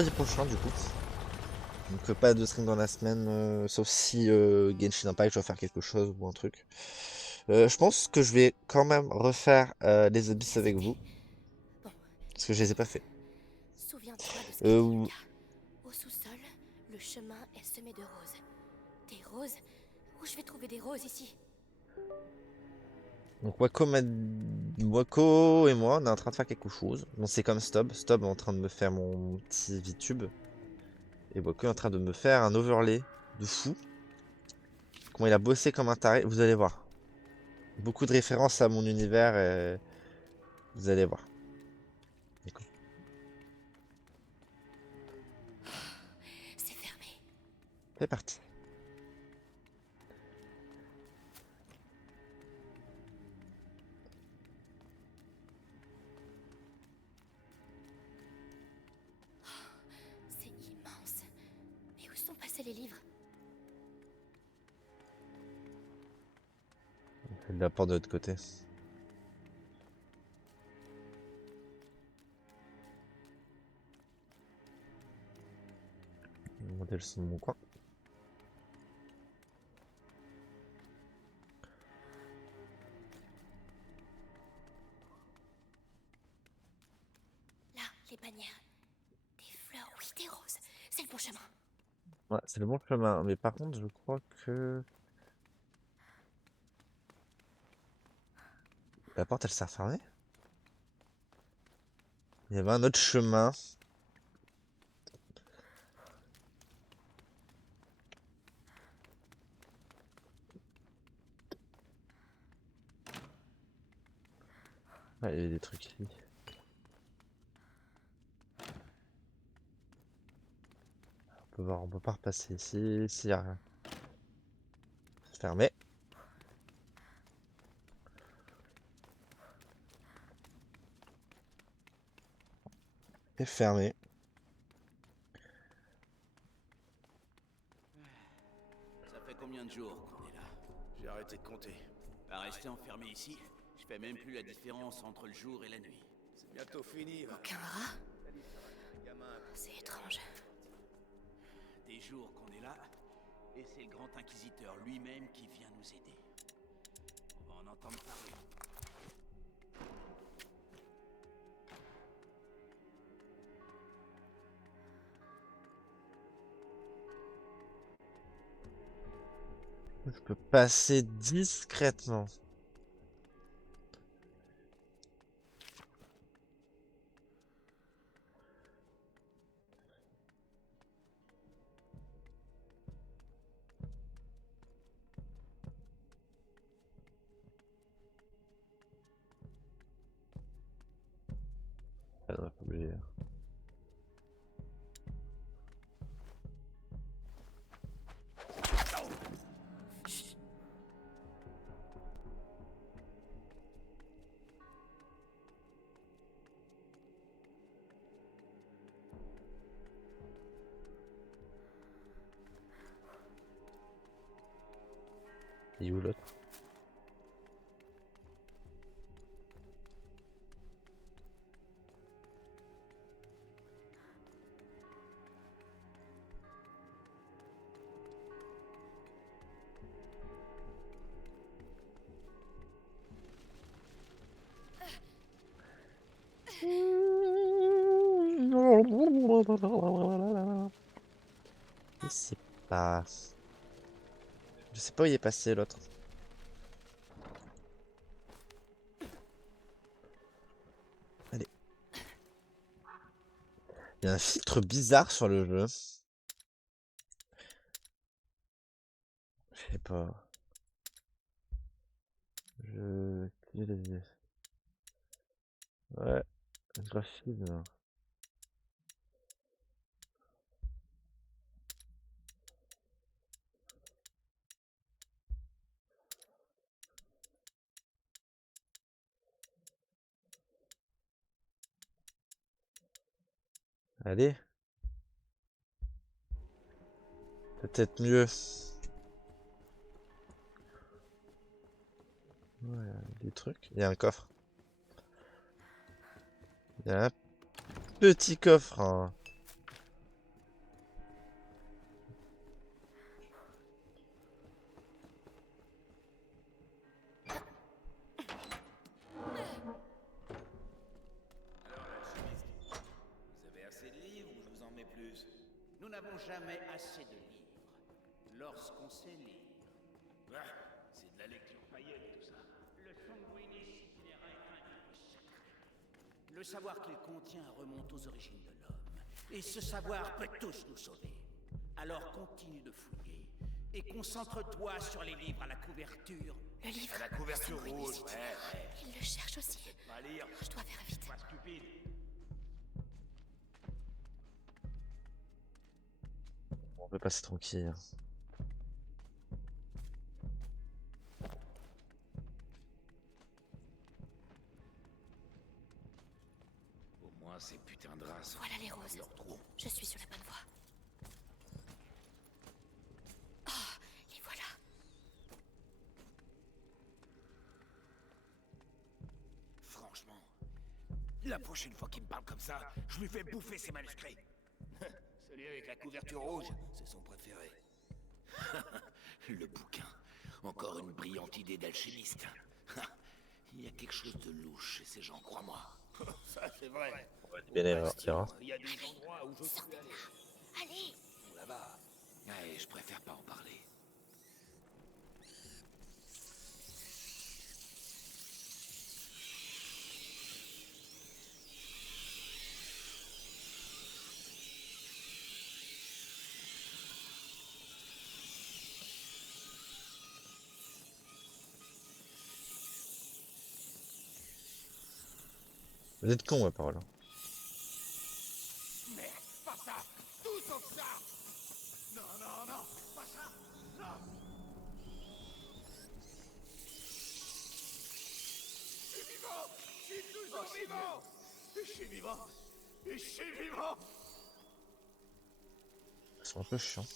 mercredi prochain du coup. Donc pas de stream dans la semaine, sauf si Genshin Impact, je dois faire quelque chose ou un truc. Je pense que je vais quand même refaire les Abyss avec vous, Bon, parce que je les ai pas fait. souviens-toi de ce qui était le Ou- cas. Au sous-sol, le chemin est semé de roses. Des roses? Où je vais trouver des roses ici? Donc Wako et moi, on est en train de faire quelque chose. Donc c'est comme Stob. Stob est en train de me faire mon petit VTube. Et Wako est en train de me faire un overlay de fou. Comment il a bossé comme un taré, vous allez voir. Beaucoup de références à mon univers et vous allez voir. Écoute, C'est fermé. c'est parti. C'est immense. Mais où sont passés les livres? On fait de la porte de l'autre côté. Je vais monter le son de mon coin. Là, les bannières. Des fleurs, oui, des roses. C'est le bon chemin. Ouais, c'est le bon chemin. Mais par contre, je crois que la porte, elle s'est refermée. Il y avait un autre chemin. Ouais, il y avait des trucs ici. On peut voir, on peut pas repasser ici. Ici, y a rien. C'est fermé. C'est fermé. Ça fait combien de jours qu'on est là? J'ai arrêté de compter. À rester enfermé ici, je fais même plus la différence entre le jour et la nuit. C'est bientôt fini, va. Aucun rat? Un gamin. C'est étrange. Des jours qu'on est là, et c'est le grand inquisiteur lui-même qui vient nous aider. On va en entendre parler. Je peux passer discrètement. Ah non, pas obligé. Chut. Il est où l'autre? Je sais pas. Je sais pas où il est passé l'autre. Allez. Il y a un filtre bizarre sur le jeu. Je sais pas. Je... Cligner les yeux. Ouais, graphisme. Allez. Peut-être mieux. Ouais, des trucs. Il y a un coffre. Il y a un petit coffre, hein. t'en mets plus. Nous n'avons jamais assez de livres. Lorsqu'on sait lire. Ah, c'est de la lecture païenne, tout ça. Le Sanguinis Itinera est un livre sacré. Le savoir qu'il contient remonte aux origines de l'homme. Et ce savoir peut tous nous sauver. Alors continue de fouiller. Et concentre-toi sur les livres à la couverture. Le livre. La couverture Sanguinis rouge, Itinera. ouais. Il le cherche aussi. Pas lire, Je dois faire vite. pas stupide. On peut passer tranquille. Au moins, ces putains de races. Voilà les roses. Leur trou. Je suis sur la bonne voie. Oh, les voilà. Franchement, la prochaine fois qu'il me parle comme ça, je lui fais bouffer ses manuscrits. Celui avec la couverture rouge, c'est son préféré. Le bouquin. Encore une brillante idée d'alchimiste. Il y a quelque chose de louche chez ces gens, crois-moi. Ça, c'est vrai. Bien les Bastion, rats. il y a des endroits où je suis Sortez de allé. là. Allez. Là-bas. Ouais, je préfère pas en parler. Vous êtes con, ma parole. Merde, pas ça. Tout sauf ça. Non, non, non, pas ça. Non. Je suis vivant. Je suis toujours vivant. Je suis vivant. Je suis vivant. Ils sont un peu chiants.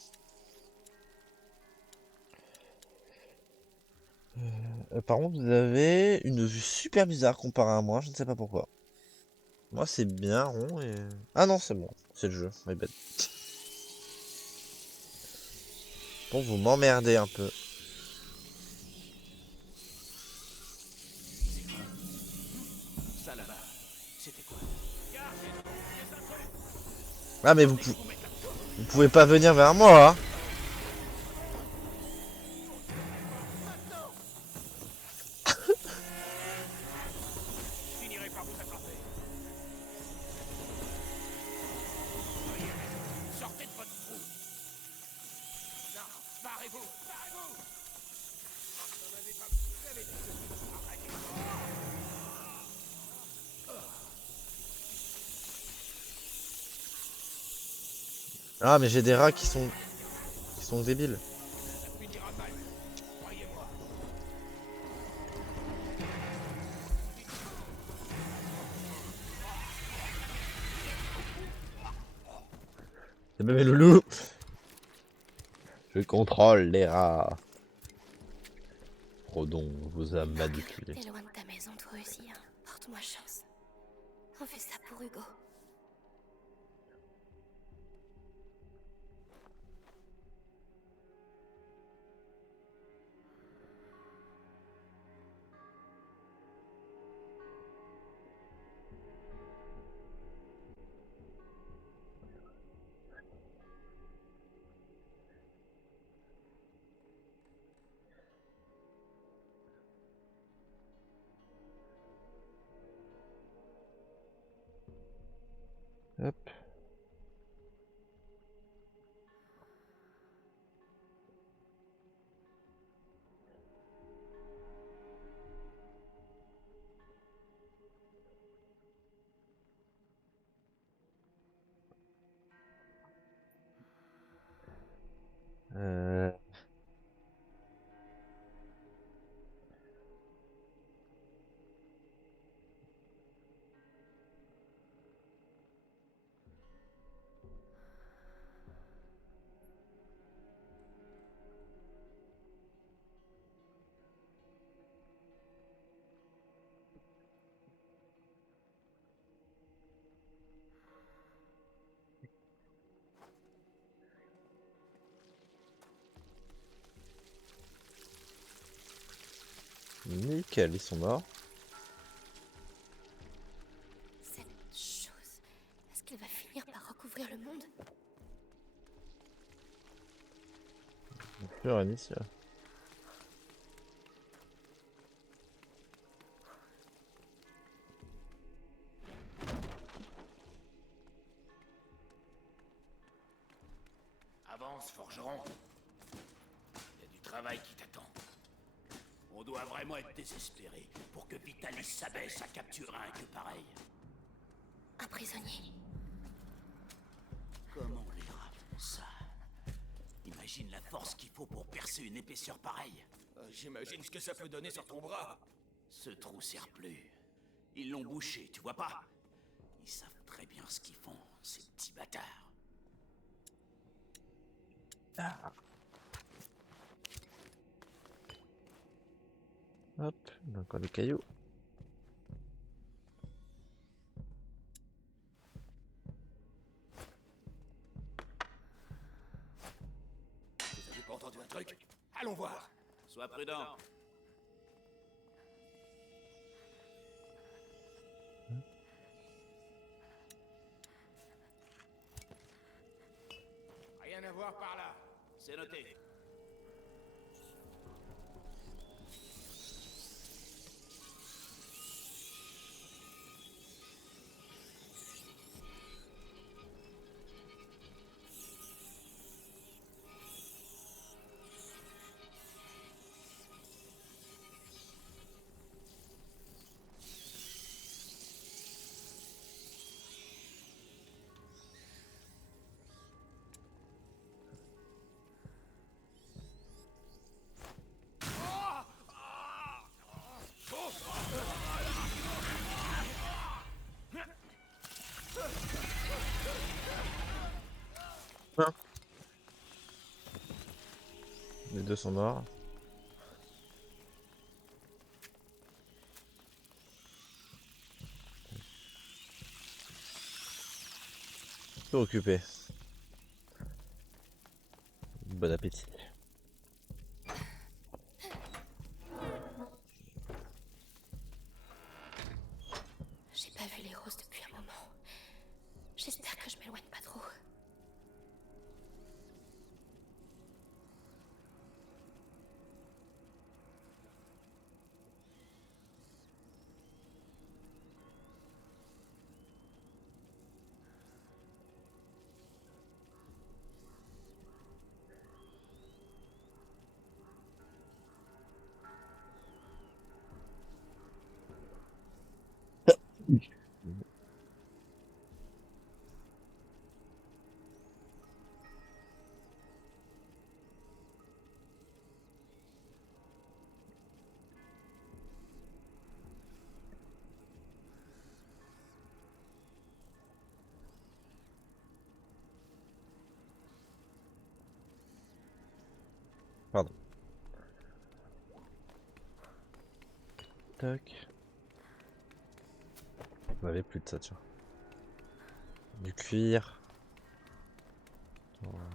Par contre, vous avez une vue super bizarre comparée à moi, je ne sais pas pourquoi. Moi, c'est bien rond et... Ah non, c'est bon, c'est le jeu, my bad. Bon, vous m'emmerdez un peu. Ça là-bas, c'était quoi? Ah, mais vous pouvez pas venir vers moi, hein. Je finirai par vous attraper. Sortez de votre trou. Non, barrez-vous, barrez-vous. N'en avez pas vous avez dit que arrêtez. Ah, mais j'ai des rats qui sont débiles. Ça finira mal. Croyez-moi. C'est même le loup. Je contrôle les rats. Rodon vous a manipulé. T'es loin de ta maison, toi aussi. Hein. Porte-moi chance. On fait ça pour Hugo. Hop. Euh... Nickel, ils sont morts. Cette chose, est-ce qu'elle va finir par recouvrir le monde? Pur initial. Avance, forgeron. Il y a du travail qui t'attend. On doit vraiment être désespéré pour que Vitalis s'abaisse à capturer un que pareil. Un prisonnier. Comment les rats font ça? Imagine la force qu'il faut pour percer une épaisseur pareille. J'imagine ce que ça peut donner sur ton bras. Ce trou sert plus. Ils l'ont bouché, tu vois pas? Ils savent très bien ce qu'ils font, ces petits bâtards. Hop, encore des cailloux. Vous avez pas entendu un truc? Allons voir. Sois prudent. Rien à voir par là. C'est noté. Les deux sont morts. Tout occupé. Bon appétit. J'ai pas vu les roses depuis un moment. J'espère que je m'éloigne pas trop. Pardon. Tac. On avait plus de ça, tiens. Du cuir. Voilà.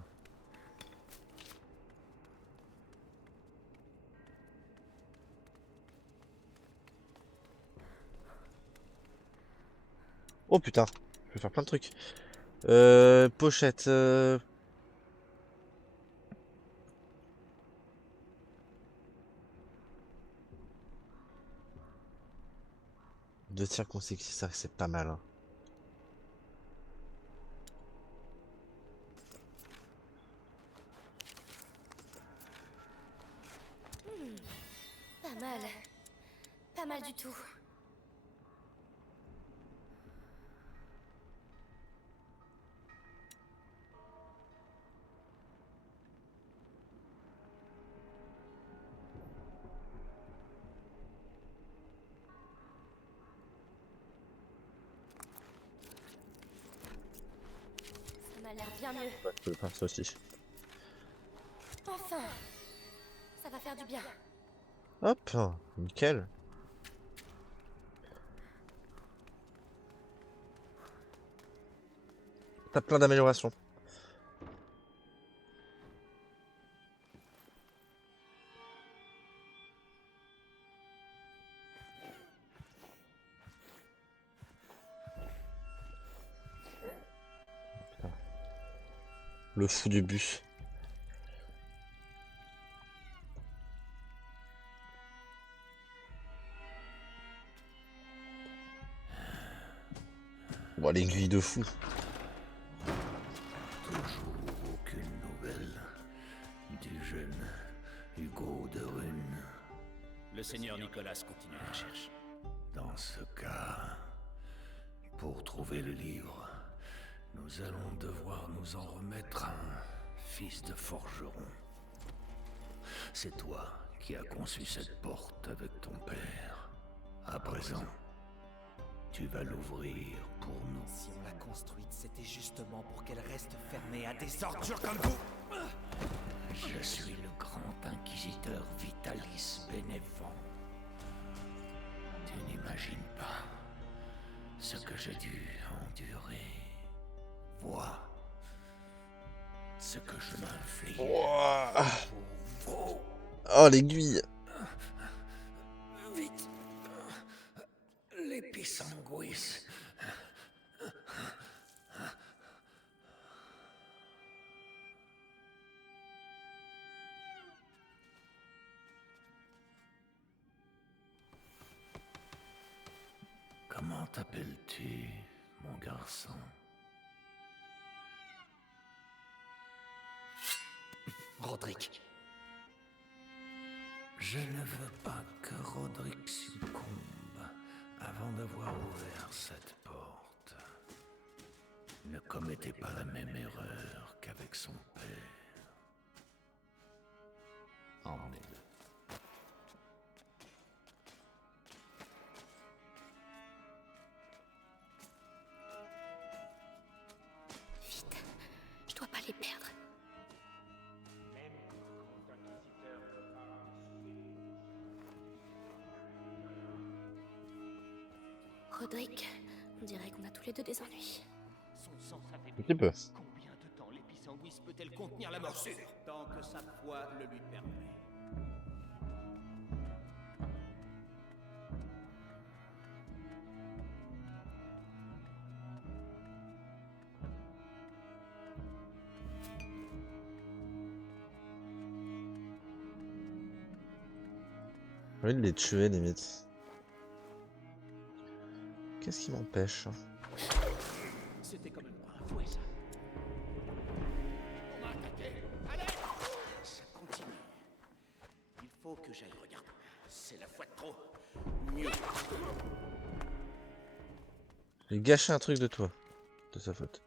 Oh putain, je vais faire plein de trucs. Pochette. Deux tirs consécutifs, ça c'est pas mal. Hein. Pas mal. Pas mal du tout. Ça m'a l'air bien mieux. Ouais, je peux faire ça aussi. Enfin! Ça va faire du bien. Hop, nickel. T'as plein d'améliorations. Le fou du bus. Oh, l'aiguille de fou. Toujours aucune nouvelle du jeune Hugo de Rune. Le seigneur Nicolas continue la recherche. Dans ce cas, pour trouver le livre, nous allons devoir nous en remettre à un fils de forgeron. C'est toi qui as conçu cette porte avec ton père. À présent, tu vas l'ouvrir pour nous. Si on l'a construite, c'était justement pour qu'elle reste fermée à des ordures comme vous. Je suis le grand inquisiteur Vitalis Bénévent. Tu n'imagines pas ce que j'ai dû endurer. Vois ce que je m'inflige Ouah. pour vous. Oh, l'aiguille. Vite. L'épisanguis. Comment t'appelles-tu, mon garçon? Roderick. Je ne veux pas que Roderick succombe avant d'avoir ouvert cette porte. Ne commettez pas la même erreur qu'avec son père. Emmenez-le. Vite, je dois pas les perdre. Roderick, on dirait qu'on a tous les deux des ennuis. Son sang s'affaiblit. Un petit peu. Combien de temps l'épisanguis peut-elle contenir la morsure? Tant que sa foi le lui permet. J'ai envie de les tuer, limite. Qu'est-ce qui m'empêche? C'était quand même pas un fouet, ça. On m'a attaqué. Allez! Ça continue. Il faut que j'aille regarder. C'est la fois de trop. Mieux. J'ai gâché un truc de toi. De sa faute.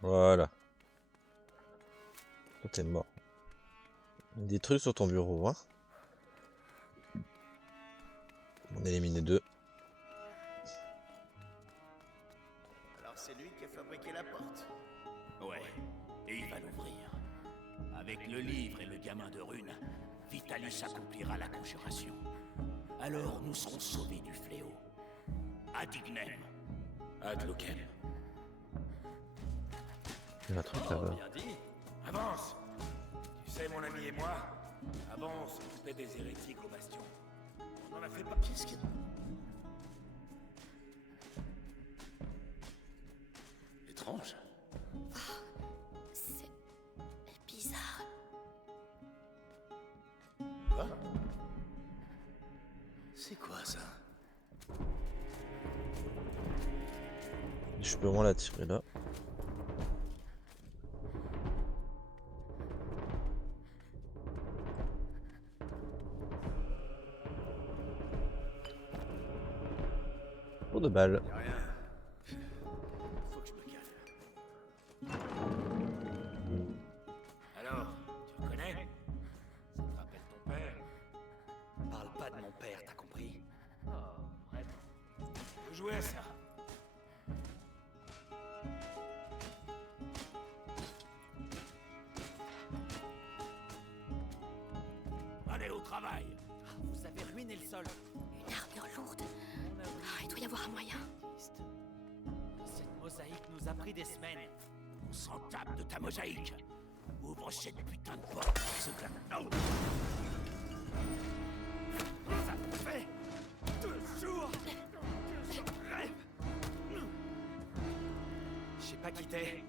Voilà. Toi, t'es mort. Des trucs sur ton bureau, hein. On a éliminé 2. Alors c'est lui qui a fabriqué la porte? Ouais, et il va l'ouvrir. Avec le livre et le gamin de Rune, Vitalis accomplira la conjuration. Alors nous serons sauvés du fléau. Ad ignem. Ad locem. Il y a un truc là-bas. Bien dit. Avance! Tu sais, mon ami et moi, avant on s'occupait des hérétiques au bastion. On en a fait pas. Qu'est-ce que... Étrange. C'est bizarre. Quoi? C'est quoi ça? Je peux vraiment la tirer là. Pour de balles. Y'a rien. Faut que je me calme. Alors, tu le connais? Ça te rappelle ton père? Parle pas de mon père, t'as compris? Oh, vraiment. Vous jouez à ça? Allez au travail! Vous avez ruiné le sol. Une armure lourde. Ah, il doit y avoir un moyen. Cette mosaïque nous a pris des semaines. On s'en tape de ta mosaïque! Ouvre cette putain de porte! Ce que... Oh. Ça fait 2 jours que je rêve! Je sais pas qui t'es,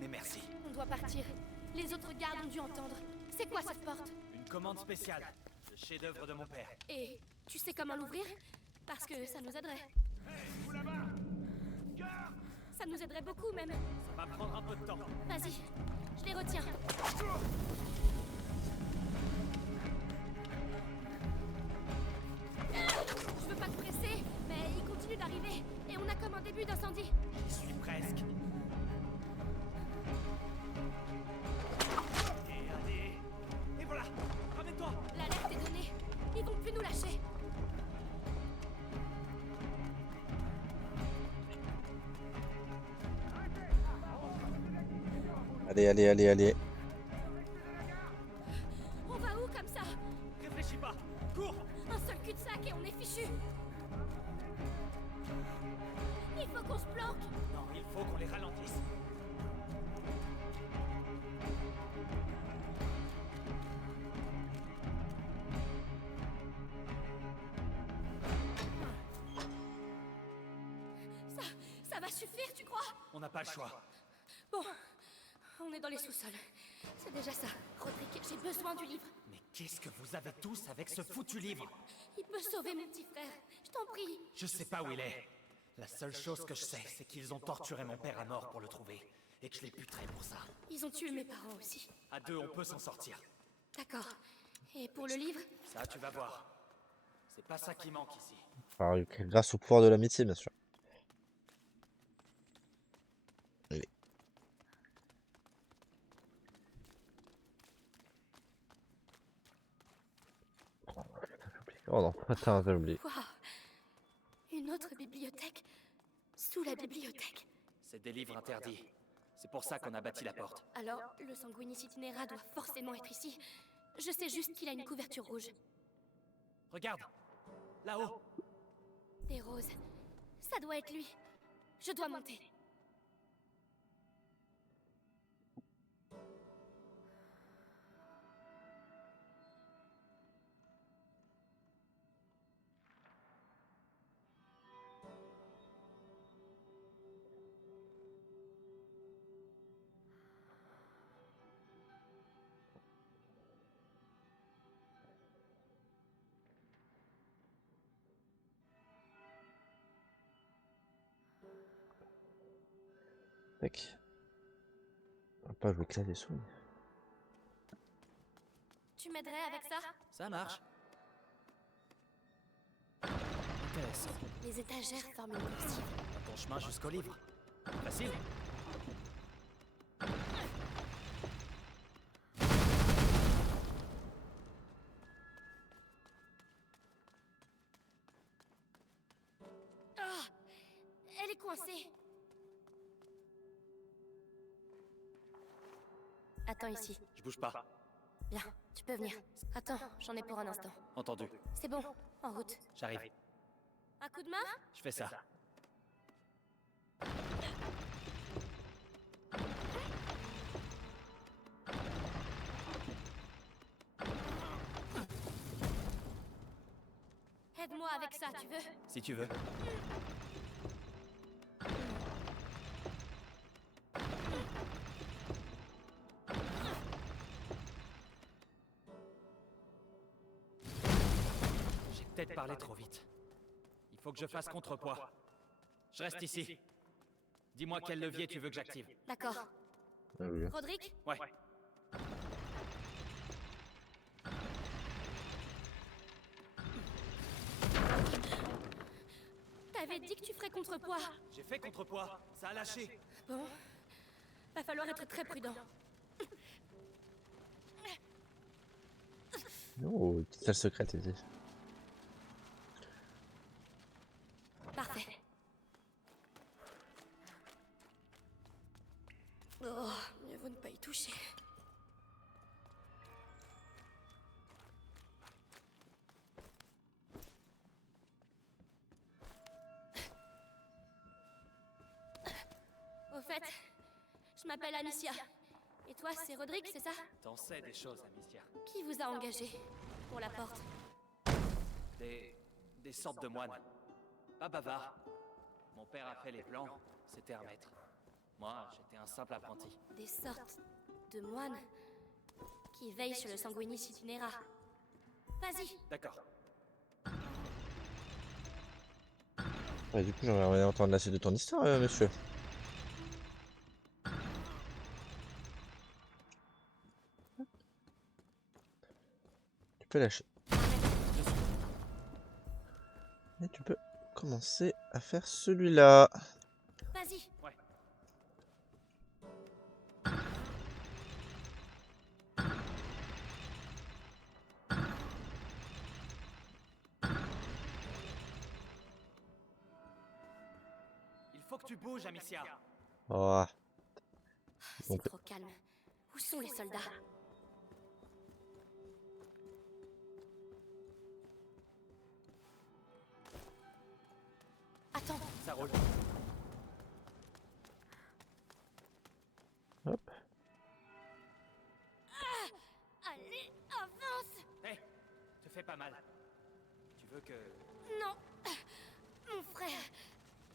mais merci. On doit partir. Les autres gardes ont dû entendre. C'est quoi cette porte? Une commande spéciale. Le chef-d'œuvre de mon père. Et tu sais comment l'ouvrir? Parce que ça nous aiderait. Hey, vous là-bas! Gare! Ça nous aiderait beaucoup même. Ça va prendre un peu de temps. Vas-y, je les retiens. Je veux pas te presser, mais ils continuent d'arriver. Et on a comme un début d'incendie. J'y suis presque. Allez. Et voilà. Ramène-toi. L'alerte est donnée. Ils vont plus nous lâcher. Allez, allez, allez, allez. On va où comme ça? Réfléchis pas. Cours. Un seul cul-de-sac et on est fichu. Il faut qu'on se planque. Non, il faut qu'on les ralentisse. Ça va suffire, tu crois? On n'a pas le choix. Bon, on est dans les sous-sols. C'est déjà ça. Roderick, j'ai besoin du livre. Mais qu'est-ce que vous avez tous avec ce foutu livre? Il peut sauver mon petit frère. Je t'en prie. Je sais pas où il est. La seule chose que je sais, c'est qu'ils ont torturé mon père à mort pour le trouver. Et que je les buterai pour ça. Ils ont tué mes parents aussi. À deux, on peut s'en sortir. D'accord. Et pour le livre? Ça, tu vas voir. C'est pas ça qui manque ici. Alors, grâce au pouvoir de l'amitié, bien sûr. Allez. Oh non, attends, j'ai oublié. Waouh. Une autre bibliothèque? Sous la bibliothèque. C'est des livres interdits. C'est pour ça qu'on a bâti la porte. Alors, le Sanguinis Itinera doit forcément être ici. Je sais juste qu'il a une couverture rouge. Regarde. Là-haut. Des roses. Ça doit être lui. Je dois monter. Tac. On va pas jouer que là des sous. Tu m'aiderais avec ça? Ça marche. Intéressant. Les étagères forment une coursive. Ton chemin jusqu'au livre. Facile. Ah! Elle est coincée. Attends ici. Je bouge pas. Bien, tu peux venir. Attends, j'en ai pour un instant. Entendu. C'est bon, en route. J'arrive. Un coup de main? Je fais ça. Aide-moi avec ça, tu veux? Si tu veux. J'ai peut-être parlé trop vite. Il faut que je fasse contrepoids. Je reste ici. Dis-moi quel levier tu veux que j'active. D'accord. Ah oui. Roderick? Ouais. T'avais dit que tu ferais contrepoids. J'ai fait contrepoids. Ça a lâché. Bon, va falloir être très prudent. Oh, petite salle secrète ici. Parfait. Oh, mieux vaut ne pas y toucher. Au fait, je m'appelle Amicia. Et toi, c'est Roderick, c'est ça? T'en sais des choses, Amicia. Qui vous a engagé pour la porte? Des sortes de moines. Pas bavards. Mon père a fait les plans, c'était un maître. Moi, j'étais un simple apprenti. Des sortes de moines qui veillent sur le Sanguinis Itinera. Vas-y, D'accord. Ouais, du coup, j'aimerais bien entendre la suite de ton histoire, monsieur. Tu peux lâcher. Et tu peux commencer à faire celui-là. Vas-y. Ouais. Il faut que tu bouges, Amicia. Oh. C'est Donc, trop calme. Où sont les soldats? Attends, Ça roule. hop. allez, avance! Hé, te fais pas mal. Tu veux que... Non, mon frère,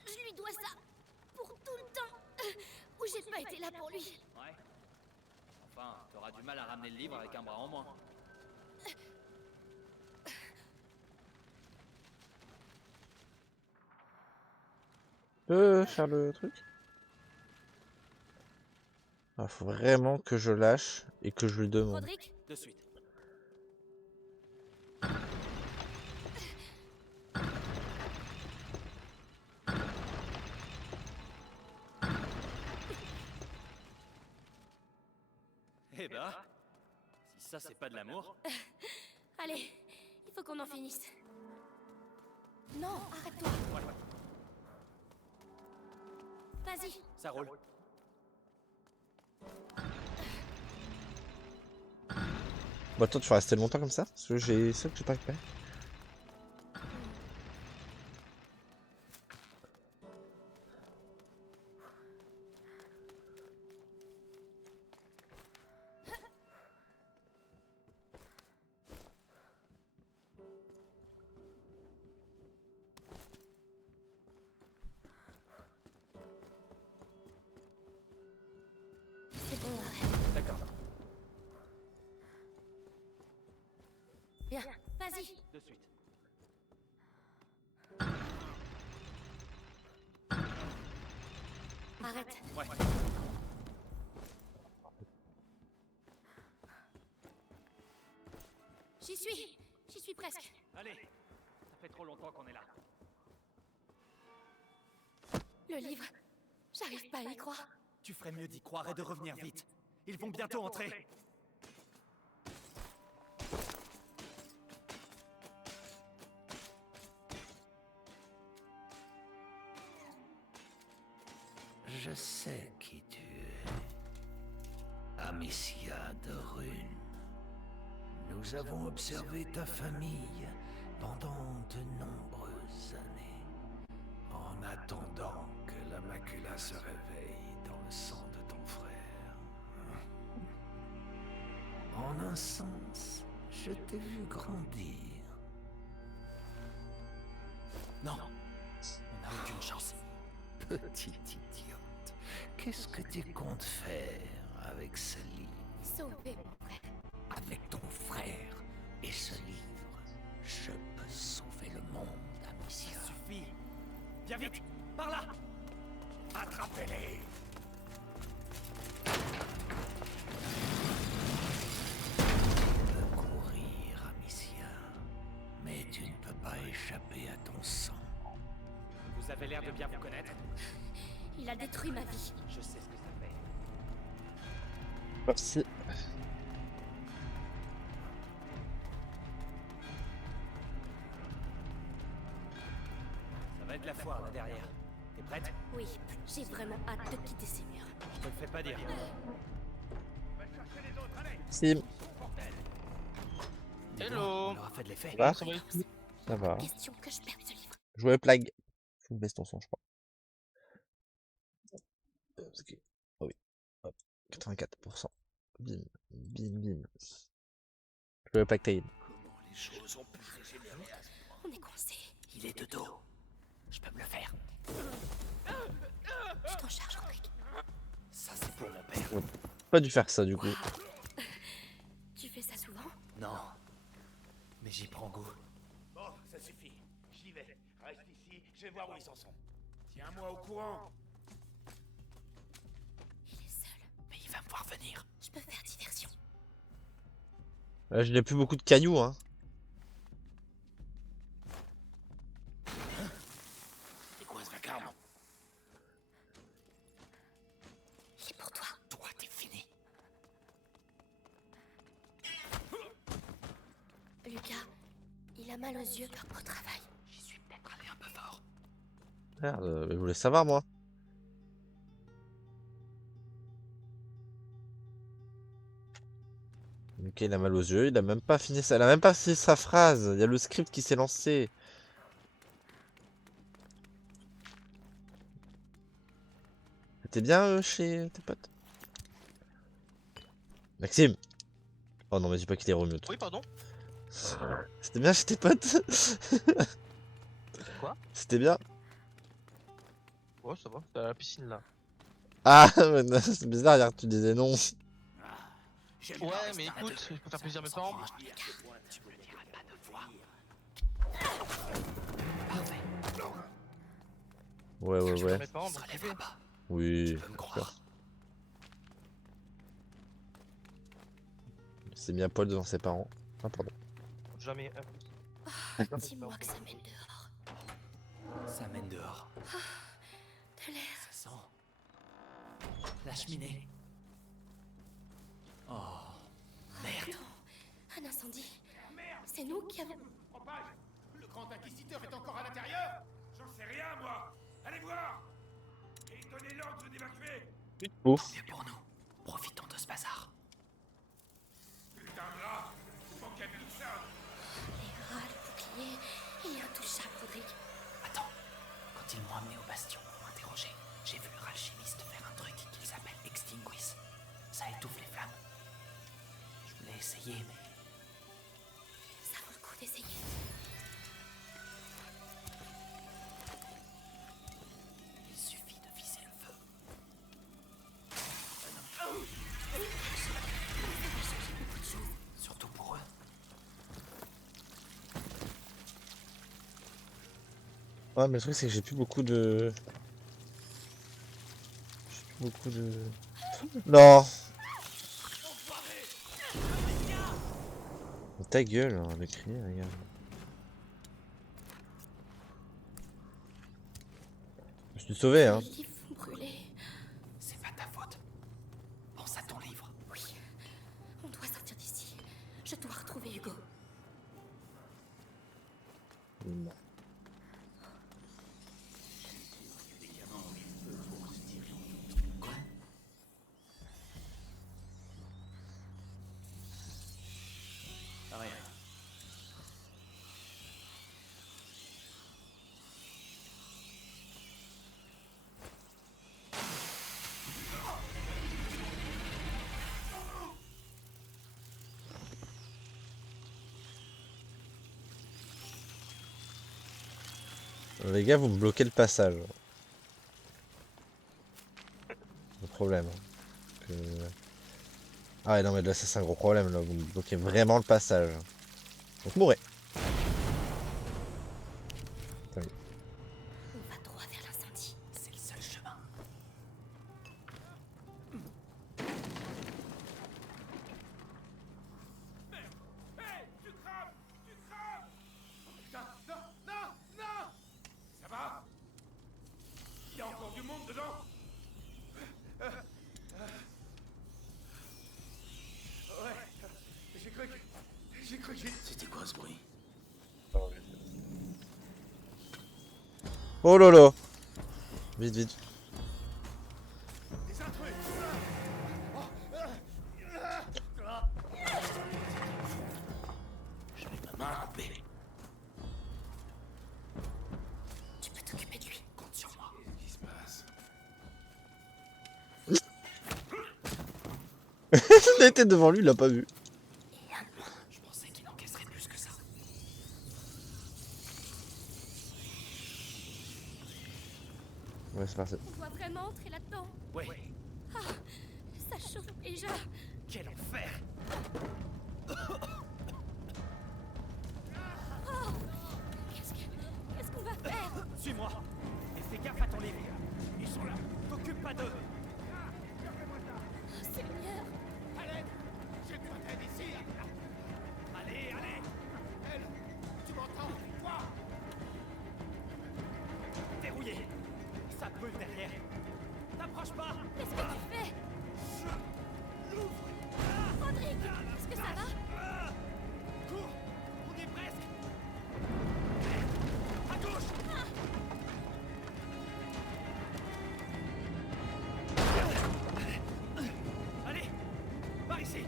je lui dois ça pour tout le temps où j'ai pas été là pour lui. Ouais. Enfin, t'auras du mal à ramener le livre avec un bras en moins. Tu peux faire le truc? Ah, faut vraiment que je lâche et que je lui demande. Roderick, De suite. Eh ben, si ça c'est pas de l'amour... allez, il faut qu'on en finisse. Non, arrête-toi. Ouais, Vas-y. ça roule. Bon, toi, tu vas rester longtemps comme ça? Parce que j'ai ça que j'ai pas récupéré. C'est bon, arrête. D'accord. Bien, vas-y. De suite. Arrête. Ouais. J'y suis presque. Allez, ça fait trop longtemps qu'on est là. Le livre, j'arrive pas à y croire. Tu ferais mieux d'y croire et de revenir vite. Ils vont bientôt entrer. Je sais qui tu es. Amicia de Rune. Nous avons observé ta famille pendant de nombreuses années. En attendant que la macula se réveille dans le sang de ton frère. En un sens, je t'ai vu grandir. Non, on n'a aucune chance. Petite idiote, qu'est-ce que tu comptes faire avec ce livre? Sauver mon frère. Avec ton frère et ce livre, je peux sauver le monde, Amicia. Ça suffit. Viens vite, par là. Attrapez-les! Tu peux courir, Amicia, mais tu ne peux pas échapper à ton sang. Vous avez l'air de bien vous connaître. Il a détruit ma vie. Je sais ce que ça fait. Merci. Ça va être la foire là derrière. T'es prête? Oui, j'ai vraiment hâte de quitter ces murs. Je te le fais pas dire. Si, Hello. On leur a fait de l'effet. ça va? Ça va? Ça va. Question que je perde ce livre. Jouer plague. Faut que baisse ton son, je crois. Parce que... Oh oui. Hop. 84%. Bim. Bim, bim. Jouer plague taille. Comment les choses ont pu dégénérer à ce point? On est coincé. Il est de dos. Je peux me le faire. Je t'en charge, Roderick. Ça c'est pour mon père. Pas dû faire ça du coup. Tu fais ça souvent? Non. Mais j'y prends goût. Bon, ça suffit. J'y vais. Reste ici, je vais voir où ils en sont. Tiens-moi au courant. Il est seul. Mais il va me voir venir. Je peux faire diversion. Là, je n'ai plus beaucoup de cailloux, hein. C'est quoi ce vacarme? Il est pour toi. Toi, t'es fini. Lucas, il a mal aux yeux au travail. J'y suis peut-être allé un peu fort. Merde, mais je voulais savoir, moi. Ok, il a mal aux yeux, il a même pas fini ça, il a même pas fini sa phrase. Il y a le script qui s'est lancé. T'es bien chez tes potes? Maxime! Oh non, mais dis pas qu'il est remué. Oui, pardon. C'était bien chez tes potes? Quoi? C'était bien? Ouais, ça va. T'es à la piscine là. Ah, mais non, c'est bizarre, hier tu disais non. J'aime Ouais, pas mais rester écoute, arrêté. je peux faire plaisir à mes parents. Tu me diras pas de voir. Parfait. Ouais, ouais, Je ouais. mes parents, Ça donc lèvera pas. Oui. Tu peux me croire. C'est mis à poil devant ses parents. Ah, pardon. jamais. Dis-moi que ça mène dehors. Ça mène dehors. De l'air. Ça sent. La cheminée. Oh, merde. Un incendie. C'est nous qui avons... Propage. Le grand inquisiteur est encore à l'intérieur? J'en sais rien, moi. Allez voir. Et donnez l'ordre d'évacuer. Ouf. Mieux pour nous. Profitons de ce bazar. Putain de rat. Manque à tout ça. Les rats, le bouclier, il est intouchable, Rodrigue. Attends. Quand ils m'ont amené au bastion pour m'interroger, j'ai vu leur alchimiste faire un truc qu'ils appellent Extinguis. Ça étouffe les flammes. Je voulais essayer, mais Ça vaut le coup d'essayer. il suffit de viser le feu. Surtout pour eux. Ouais, mais le truc, c'est que j'ai plus beaucoup de. J'ai plus beaucoup de. Non! Mais ta gueule, hein, le cri, regarde. Je me suis sauvé, hein. Les livres vont brûler. C'est pas ta faute. Pense à ton livre. Oui, on doit sortir d'ici. Je dois retrouver Hugo. Non. Quoi? Rien. Les gars, vous me bloquez le passage. Le problème. Que... Ah ouais, non, mais là, ça, c'est un gros problème, là. Vous me bloquez vraiment le passage. Donc, mourrez. On va droit vers l'incendie. C'est le seul chemin. Hé, tu crames. Tu crames. Putain, non, non, non. Ça va? Il y a encore du monde dedans? Ouais, j'ai cru que C'était quoi ce bruit? Oh lolo! Vite, vite. des intrus. J'avais ma main coupée. Tu peux t'occuper de lui. Compte sur moi. Qu'est-ce qui se passe? Il a été devant lui, il l'a pas vu. Je pensais qu'il encaisserait plus que ça. Ouais, c'est parti. On doit vraiment entrer là-dedans. Ouais, Ça chauffe déjà. quel enfer. Qu'est-ce qu'on va faire? Suis-moi. Et Fais gaffe à ton livre. Ils sont là. T'occupe pas d'eux. Oh, Seigneur. Allez, j'ai besoin d'aide ici. Allez, allez. Elle, tu m'entends? Quoi? Verrouillé. Ça brûle derrière. T'approches pas. Qu'est-ce que tu fais? Je l'ouvre. Rodrigue, est-ce que ça va? Cours. On y est presque. À gauche. Allez, par ici.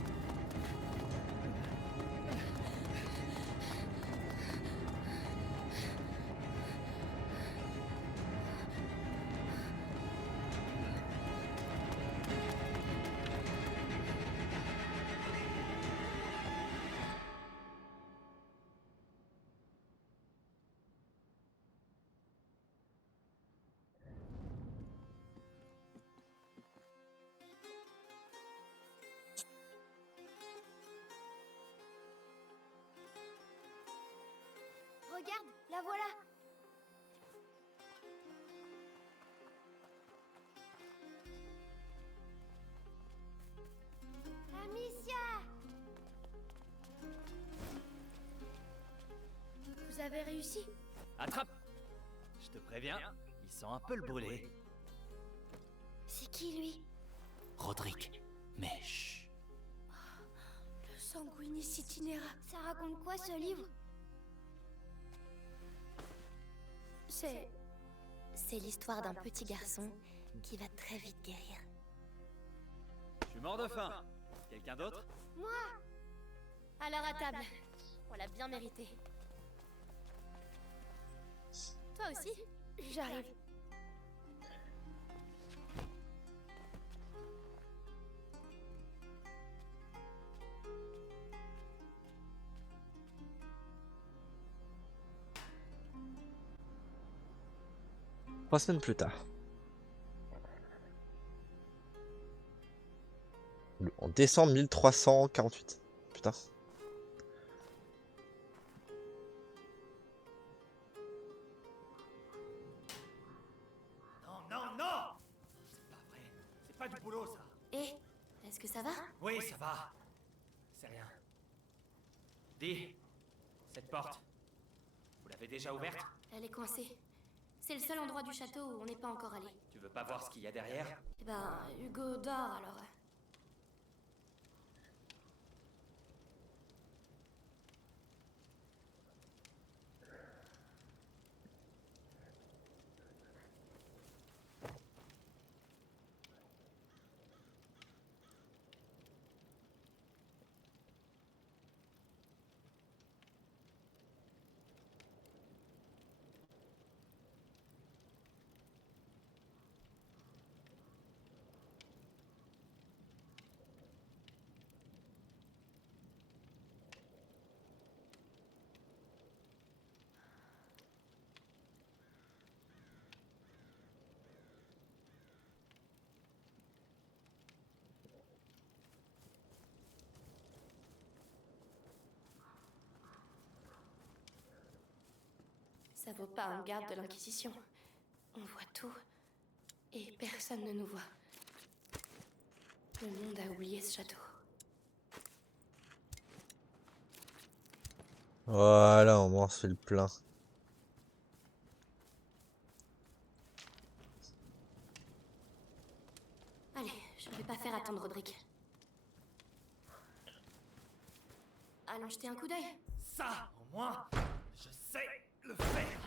Regarde, la voilà. Amicia! Vous avez réussi? Attrape. Je te préviens, il sent un peu le brûlé. C'est qui lui? Roderick, mais chut. Le Sanguinis Itinera. Ça raconte quoi ce livre? C'est l'histoire d'un petit garçon qui va très vite guérir. Je suis mort de faim. Quelqu'un d'autre? Moi! Alors à table. On l'a bien mérité. Toi aussi? J'arrive. Trois semaines plus tard. En décembre 1348. Putain. Non, non, non. C'est pas vrai. C'est pas du boulot, ça. Eh, est-ce que ça va? Oui, ça va. C'est rien. Dis, cette porte, vous l'avez déjà ouverte? Elle est coincée. C'est le seul endroit du château où on n'est pas encore allé. Tu veux pas voir ce qu'il y a derrière? Eh ben, Hugo dort alors. Ça vaut pas un garde de l'Inquisition. On voit tout, et personne ne nous voit. Le monde a oublié ce château. Voilà, au moins on se fait le plein. Allez, je ne vais pas faire attendre Roderick. Allons jeter un coup d'œil. Ça, au moins, je sais le faire.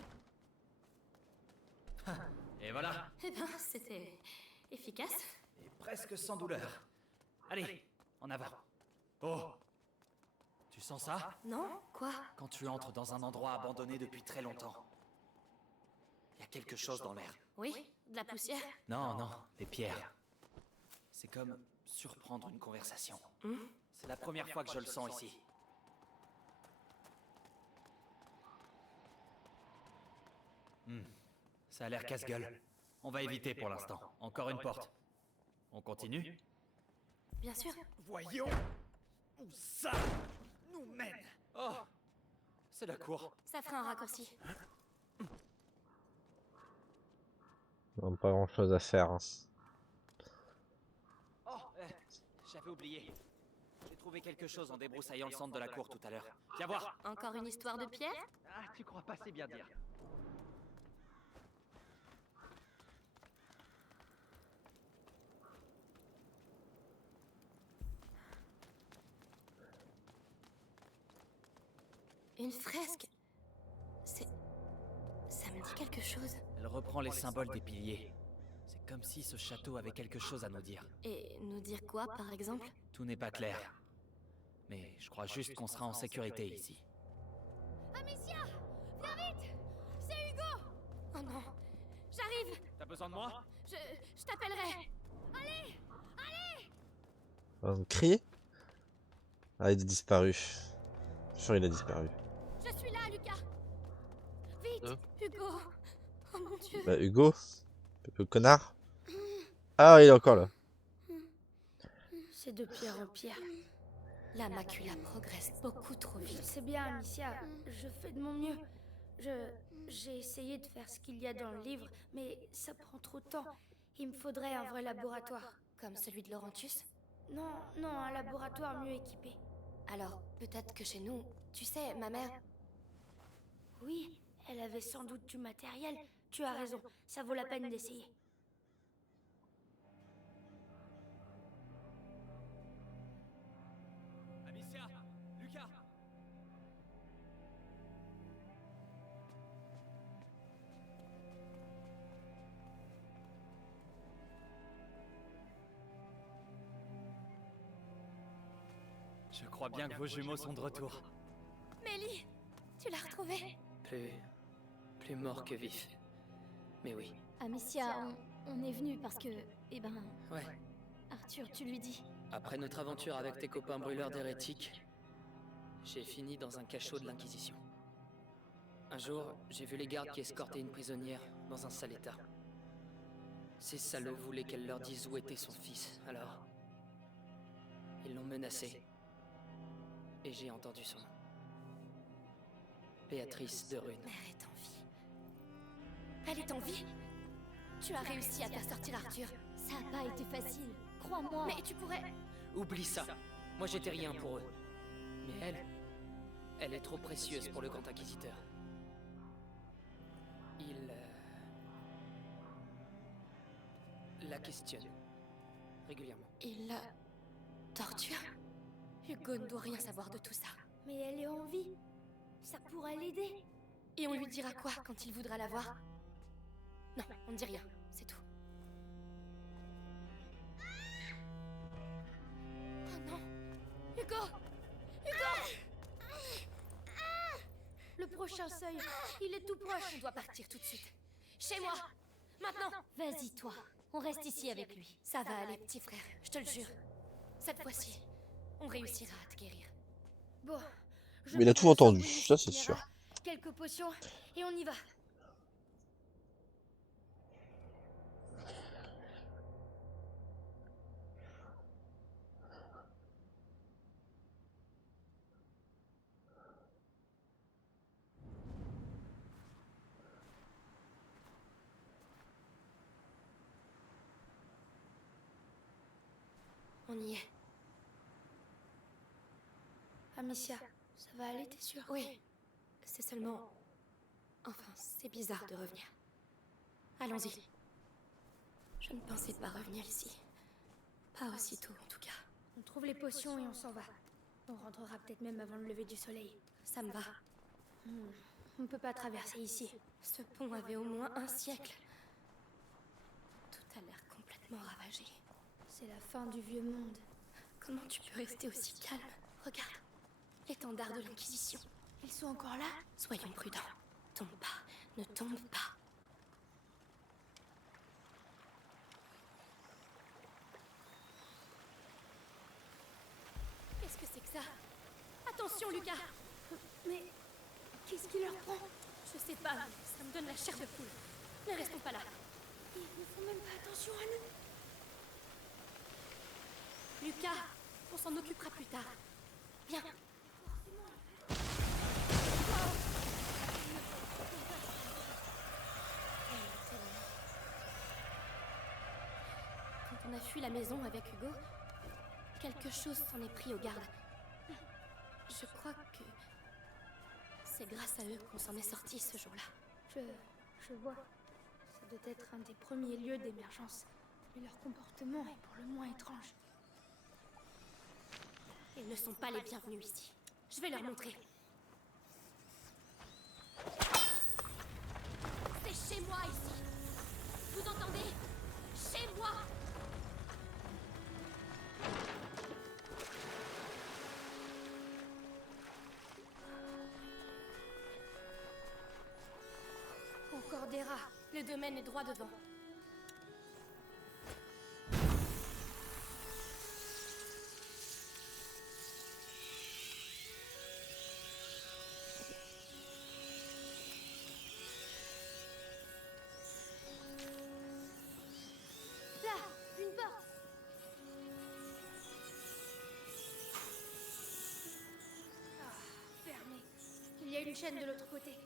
Et voilà, Eh ben, c'était efficace. et presque sans douleur. Allez, en avant. Oh, tu sens ça? Non? Quoi? Quand tu entres dans un endroit abandonné depuis très longtemps, il y a quelque chose dans l'air. Oui? De la poussière? Non, non, des pierres. C'est comme surprendre une conversation. C'est la première fois que je le sens ici. Ça a l'air casse-gueule. On va éviter pour l'instant. Encore une porte. On continue? Bien sûr. Voyons où ça nous mène. Oh, c'est la cour. Ça fera un raccourci. Non, pas grand chose à faire. Hein. Oh, j'avais oublié. J'ai trouvé quelque chose en débroussaillant le centre de la cour tout à l'heure. Viens voir. Encore une histoire de pierre? Ah, tu crois pas, c'est bien dire. Une fresque? C'est... Ça me dit quelque chose. Elle reprend les symboles des piliers. C'est comme si ce château avait quelque chose à nous dire. Et nous dire quoi, par exemple? Tout n'est pas clair. Mais je crois juste qu'on sera en sécurité ici. Amicia! Viens vite! C'est Hugo! Oh non! J'arrive! T'as besoin de moi? Je t'appellerai! On va crier. Ah, il a disparu. Je suis sûr il a disparu. Je suis là, Lucas! Vite! Hugo! Oh mon Dieu! Bah, Hugo? Le connard? Ah, il est encore là. C'est de pierre en pierre. La macula progresse beaucoup trop Je vite. sais bien, Amicia, je fais de mon mieux. J'ai essayé de faire ce qu'il y a dans le livre, mais ça prend trop de temps. Il me faudrait un vrai laboratoire. Comme celui de Laurentius? Non, un laboratoire mieux équipé. Alors, peut-être que chez nous... Tu sais, ma mère... Oui, elle avait sans doute du matériel. Tu as raison, ça vaut la peine d'essayer. Amicia! Lucas! Je crois bien que vos jumeaux sont de retour. Mélie! Tu l'as retrouvée? Plus mort que vif. Mais oui. Amicia, on est venu parce que... Eh ben... Ouais. Arthur, tu lui dis. Après notre aventure avec tes copains brûleurs d'hérétiques, j'ai fini dans un cachot de l'Inquisition. Un jour, j'ai vu les gardes qui escortaient une prisonnière dans un sale état. Ces salauds voulaient qu'elle leur dise où était son fils, alors... Ils l'ont menacée. Et j'ai entendu son nom. Béatrice de Rune. Mais elle est en vie. Elle est en vie? Tu as réussi à faire sortir Arthur. Ça a pas été facile. Crois-moi. Mais tu pourrais... Oublie ça. Moi, j'étais rien pour eux. Mais elle est trop précieuse pour le Grand Inquisiteur. Il... la questionne. Régulièrement. Il la... torture? Hugo ne doit rien savoir de tout ça. Mais elle est en vie. Ça pourrait l'aider. Et on lui dira quoi quand il voudra la voir? Non, on ne dit rien, c'est tout. Oh non! Hugo! Le prochain seuil, il est tout proche. On doit partir tout de suite. Chez moi! Maintenant! Vas-y, toi. On reste ici avec lui. Ça va aller, petit frère, je te le jure. Cette fois-ci, on réussira à te guérir. Bon. je Mais il a prends tout le entendu, sanguin ça, c'est itinéraire, sûr. Quelques potions, et on y va. On y est. Amicia, ça va aller, t'es sûre? Oui, c'est seulement... Enfin, c'est bizarre de revenir. Allons-y. Je ne pensais pas revenir ici. Pas aussitôt, en tout cas. On trouve les potions et on s'en va. On rentrera peut-être même avant le lever du soleil. Ça me va. On ne peut pas traverser ici. Ce pont avait au moins un siècle. Tout a l'air complètement ravagé. C'est la fin du vieux monde. Comment tu peux rester aussi calme? Regarde, l'étendard de l'Inquisition. Ils sont encore là? Soyons prudents. Tombe pas, ne tombe pas. Qu'est-ce que c'est que ça? Attention, Lucas! Mais qu'est-ce qui leur prend? Je sais pas, mais ça me donne la chair de poule. Ne restons pas là. Ils ne font même pas attention à nous. Lucas, on s'en occupera plus tard. Viens. a fui la maison avec Hugo, quelque chose s'en est pris aux gardes. Je crois que c'est grâce à eux qu'on s'en est sorti ce jour-là. Je vois. Ça doit être un des premiers lieux d'émergence. Mais leur comportement est pour le moins étrange. Ils ne sont pas les bienvenus ici. Je vais leur montrer. C'est chez moi ici. Vous entendez? Chez moi. Encore des rats. Le domaine est droit devant. Là, une porte. Ah, fermé. Il y a une chaîne de l'autre côté.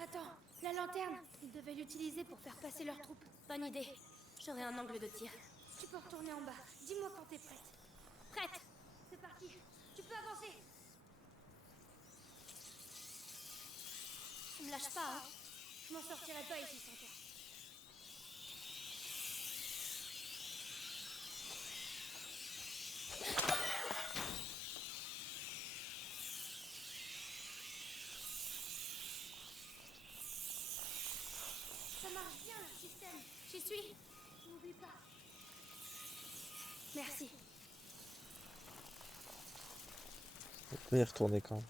Attends, la lanterne. Ils devaient l'utiliser pour faire passer leurs troupes. Bonne idée. J'aurai un angle de tir. Tu peux retourner en bas. Dis-moi quand t'es prête. Prête! C'est parti. Tu peux avancer. Tu me lâches pas, hein? Je m'en sortirai pas ici sans toi. Ça marche bien le système. J'y suis. N'oublie pas. Merci. On peut y retourner quand même.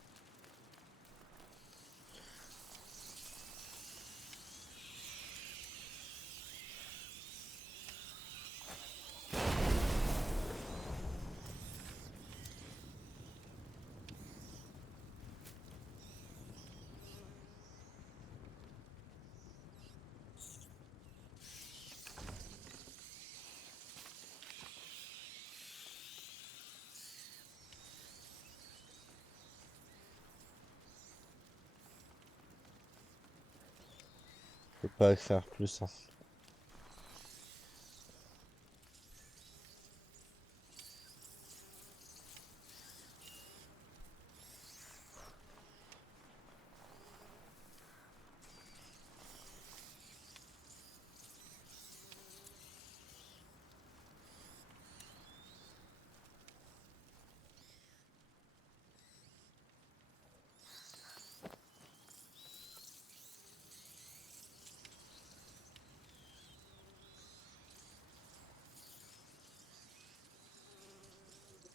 Je peux pas faire plus, hein.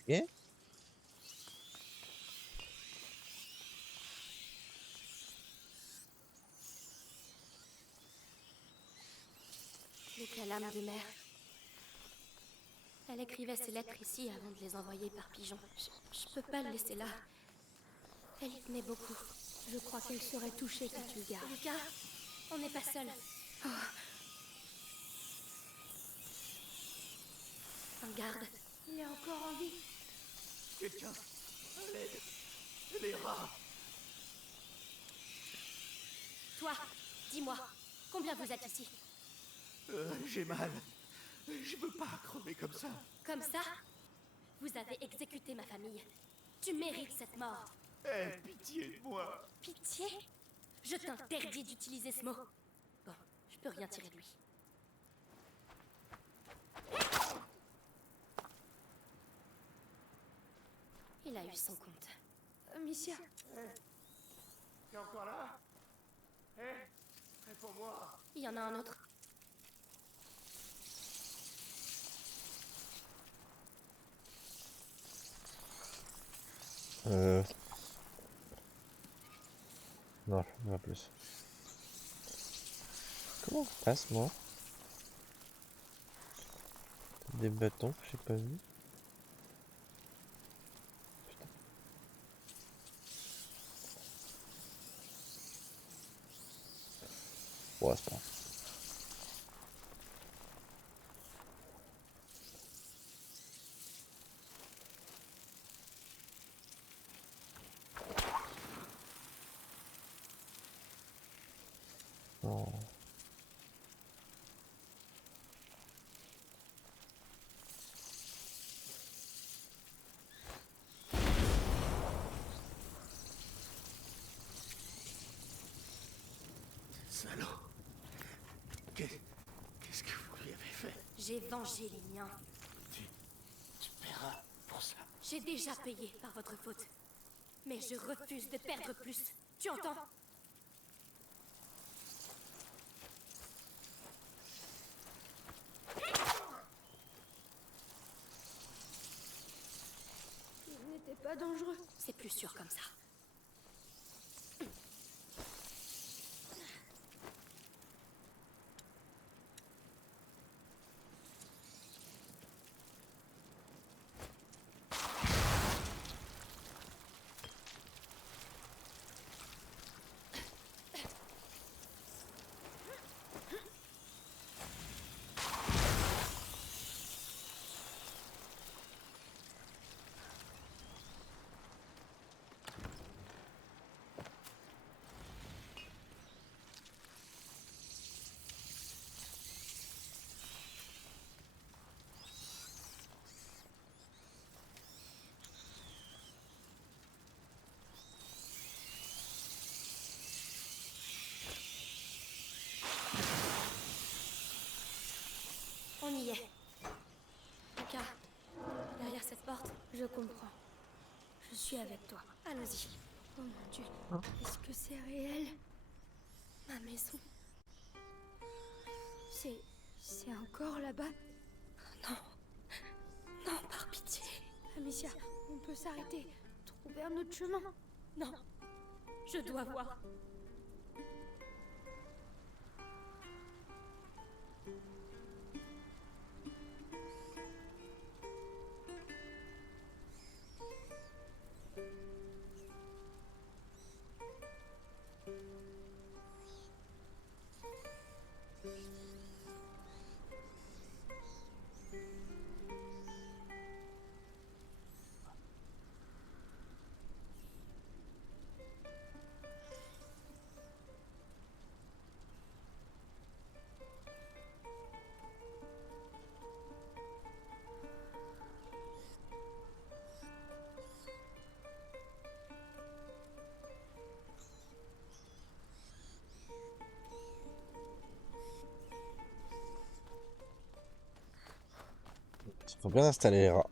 Ok. Les calames de mer. Elle écrivait ses lettres ici avant de les envoyer par pigeon. Je peux pas le laisser là. Elle y tenait beaucoup. Je crois qu'elle serait touchée que tu le gardes. Lucas, on n'est pas seuls. Oh. Un garde. Il est encore en vie. Quelqu'un, à l'aide. Les rats. Toi, dis-moi, combien vous êtes ici? J'ai mal. Je veux pas crever comme ça. Comme ça? Vous avez exécuté ma famille. Tu mérites cette mort. Aie pitié de moi. Pitié? Je t'interdis d'utiliser ce mot. Bon, je peux rien tirer de lui. Il a eu son compte. Amicia, T'es encore là? Réponds-moi. Il y en a un autre. Non, je vois plus. Comment on passe, moi? Des bâtons que j'ai pas vu. Putain. Ouais, c'est pas grave. Non. J'ai vengé les miens. Tu paieras pour ça. J'ai déjà payé par votre faute. Mais je refuse de perdre plus. Tu entends? Il n'était pas dangereux. C'est plus sûr comme ça. On y est. Aka, derrière cette porte. Je comprends. Je suis avec toi. Allons-y. Oh mon Dieu. Hein? Est-ce que c'est réel? Ma maison. C'est encore là-bas? Non. Non, par pitié. Amicia, on peut s'arrêter. Trouver un autre chemin. Non. Je dois voir. Faut bien installer les rats.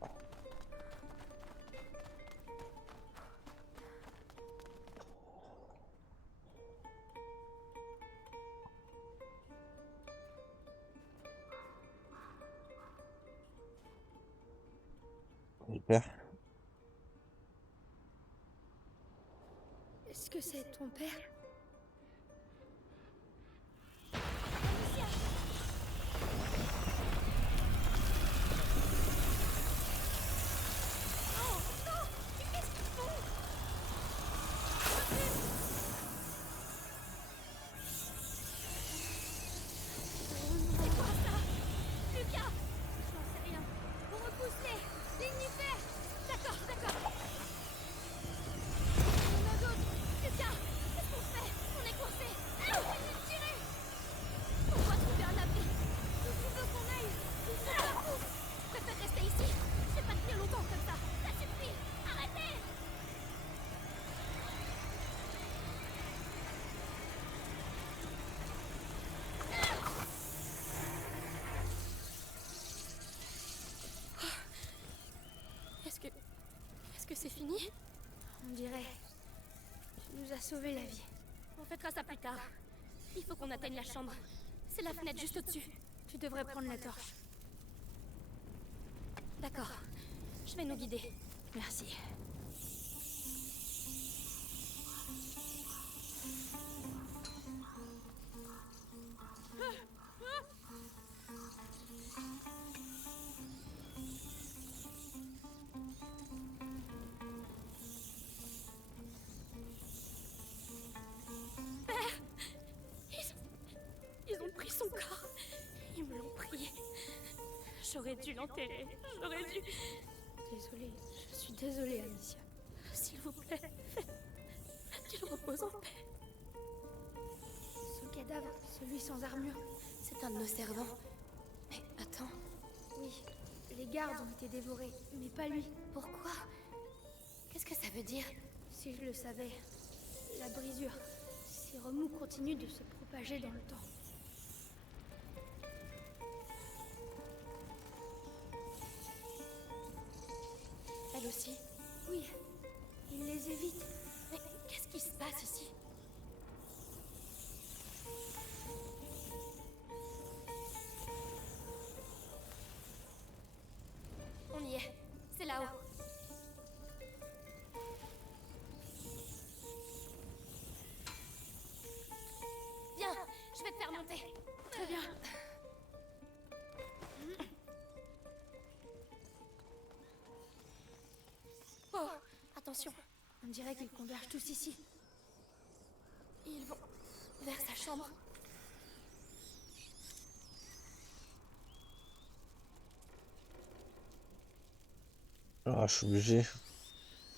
Super. Est-ce que c'est ton père? Est-ce que c'est fini? On dirait. Tu nous as sauvé la vie. On fêtera ça plus tard. Il faut qu'on atteigne la chambre. C'est la fenêtre juste au-dessus. Tu devrais prendre la torche. D'accord. Je vais nous guider. Merci. Ils ont pris son corps. Ils me l'ont prié. J'aurais dû l'enterrer. J'aurais dû... Désolée, je suis désolée, Amicia. S'il vous plaît, faites qu'il repose en paix. Ce cadavre, celui sans armure. C'est un de nos servants. Mais attends, Oui, les gardes ont été dévorés, mais pas lui. pourquoi? Qu'est-ce que ça veut dire? Si je le savais. La brisure. Ces remous continuent de se propager dans le temps. aussi? Oui, il les évite. Mais qu'est-ce qui se passe ici? On y est. C'est là-haut. Viens, je vais te faire monter. Très bien. Oh, attention. On dirait qu'ils convergent tous ici. Ils vont vers sa chambre. Ah, je suis obligé.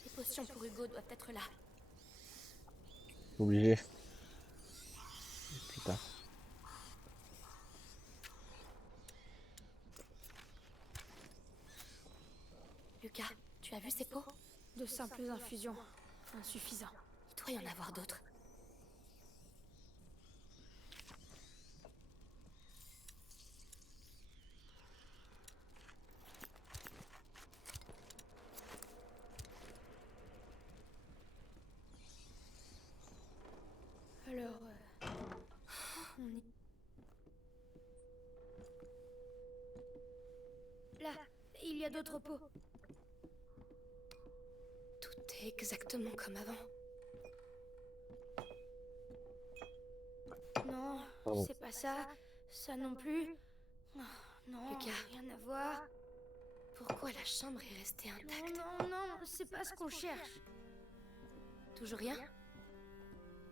Les potions pour Hugo doivent être là. Obligé. Plus tard. Lucas, tu as vu ces pots? De simples infusions. Insuffisant. Il doit y en avoir d'autres. Alors, on y... Là, il y a d'autres pots. Tout est exactement comme avant. Non, Pardon. c'est pas ça. Ça non plus. Oh, non, Lucas. rien à voir. Pourquoi la chambre est restée intacte? Non, non, c'est pas ce qu'on cherche. Toujours rien?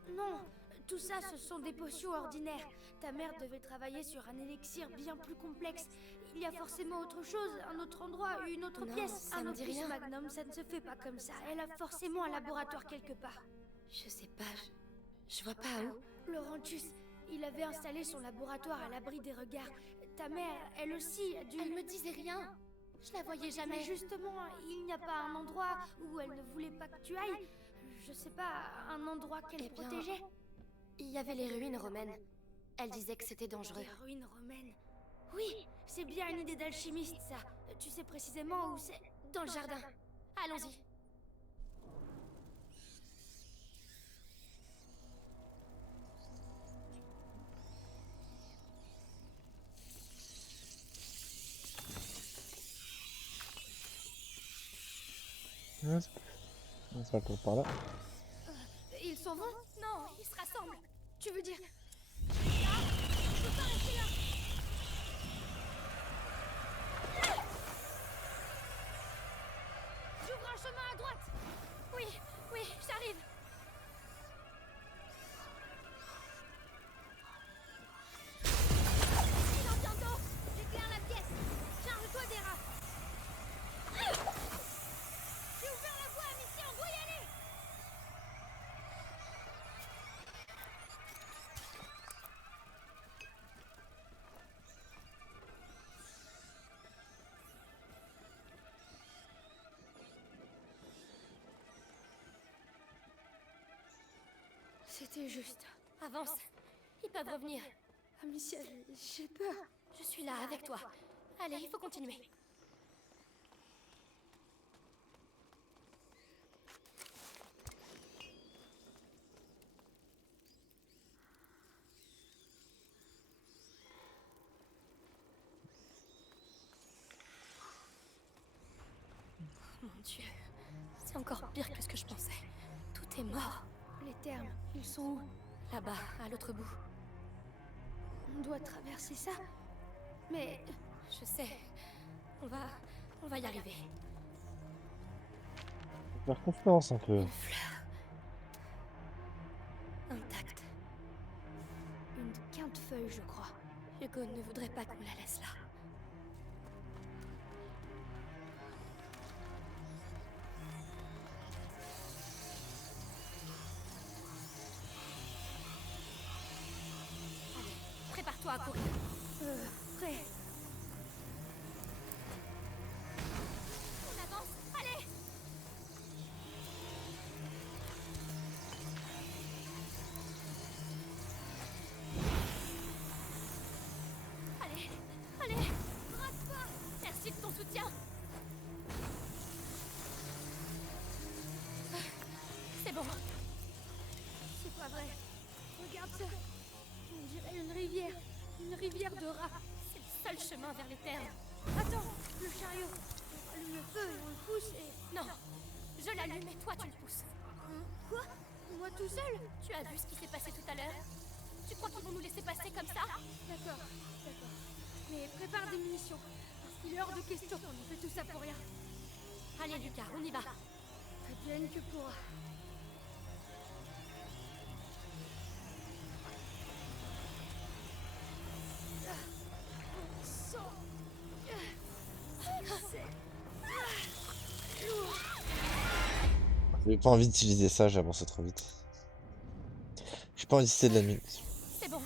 Non, tout ça, ce sont des potions ordinaires. Ta mère devait travailler sur un élixir bien plus complexe. Il y a forcément autre chose, un autre endroit, une autre Non, pièce. ça Un me dit opus rien. magnum, ça ne se fait pas comme ça. Elle a forcément un laboratoire quelque part. Je sais pas, je vois pas où. Laurentus, il avait installé son laboratoire à l'abri des regards. Ta mère, elle aussi, a dû... Elle me disait rien. Je la voyais Mais jamais. justement, il n'y a pas un endroit où elle ne voulait pas que tu ailles. Je sais pas, un endroit qu'elle Eh bien, protégeait. Il y avait les ruines romaines. Elle disait que c'était dangereux. Des ruines romaines. Oui, c'est bien une idée d'alchimiste, ça. Tu sais précisément où c'est. Dans le jardin. Allons-y. Ça court par là. Ils s'en vont? Non, ils se rassemblent. Tu veux dire... J'ouvre un chemin à droite. Oui, oui, j'arrive. Il en vient d'eau. J'éclaire la pièce. Charge-toi des rats. J'ai ouvert la voie, mission, doit y aller. C'était juste. Avance. Ils peuvent revenir. Amicia, j'ai peur. Je suis là avec toi. Allez, il faut continuer. Mon Dieu, c'est encore pire que ce que je pensais. Tout est mort. Les termes, ils sont où? Là-bas, à l'autre bout. On doit traverser ça. Mais Je sais. On va y arriver. Faire confiance un peu. Une fleur. Intacte. une quinte-feuille, je crois. Hugo ne voudrait pas qu'on la laisse là. Allez, prépare-toi à courir. Prêt. On avance. Allez! Allez, allez, rate-toi. Merci de ton soutien. seul chemin vers les terres. Attends, le chariot. On allume le feu et on le pousse et... Non, je l'allume et toi tu le pousses. Quoi? Moi tout seul? Tu as vu ce qui s'est passé tout à l'heure? Tu crois qu'ils vont nous laisser passer comme ça? D'accord, d'accord. Mais prépare des munitions. Parce qu'il est hors de question qu'on ait fait tout ça pour rien. Allez Lucas, on y va. Advienne que pourra. J'ai pas envie d'utiliser ça, j'ai avancé trop vite. J'ai pas envie d'utiliser de la munition. C'est bon.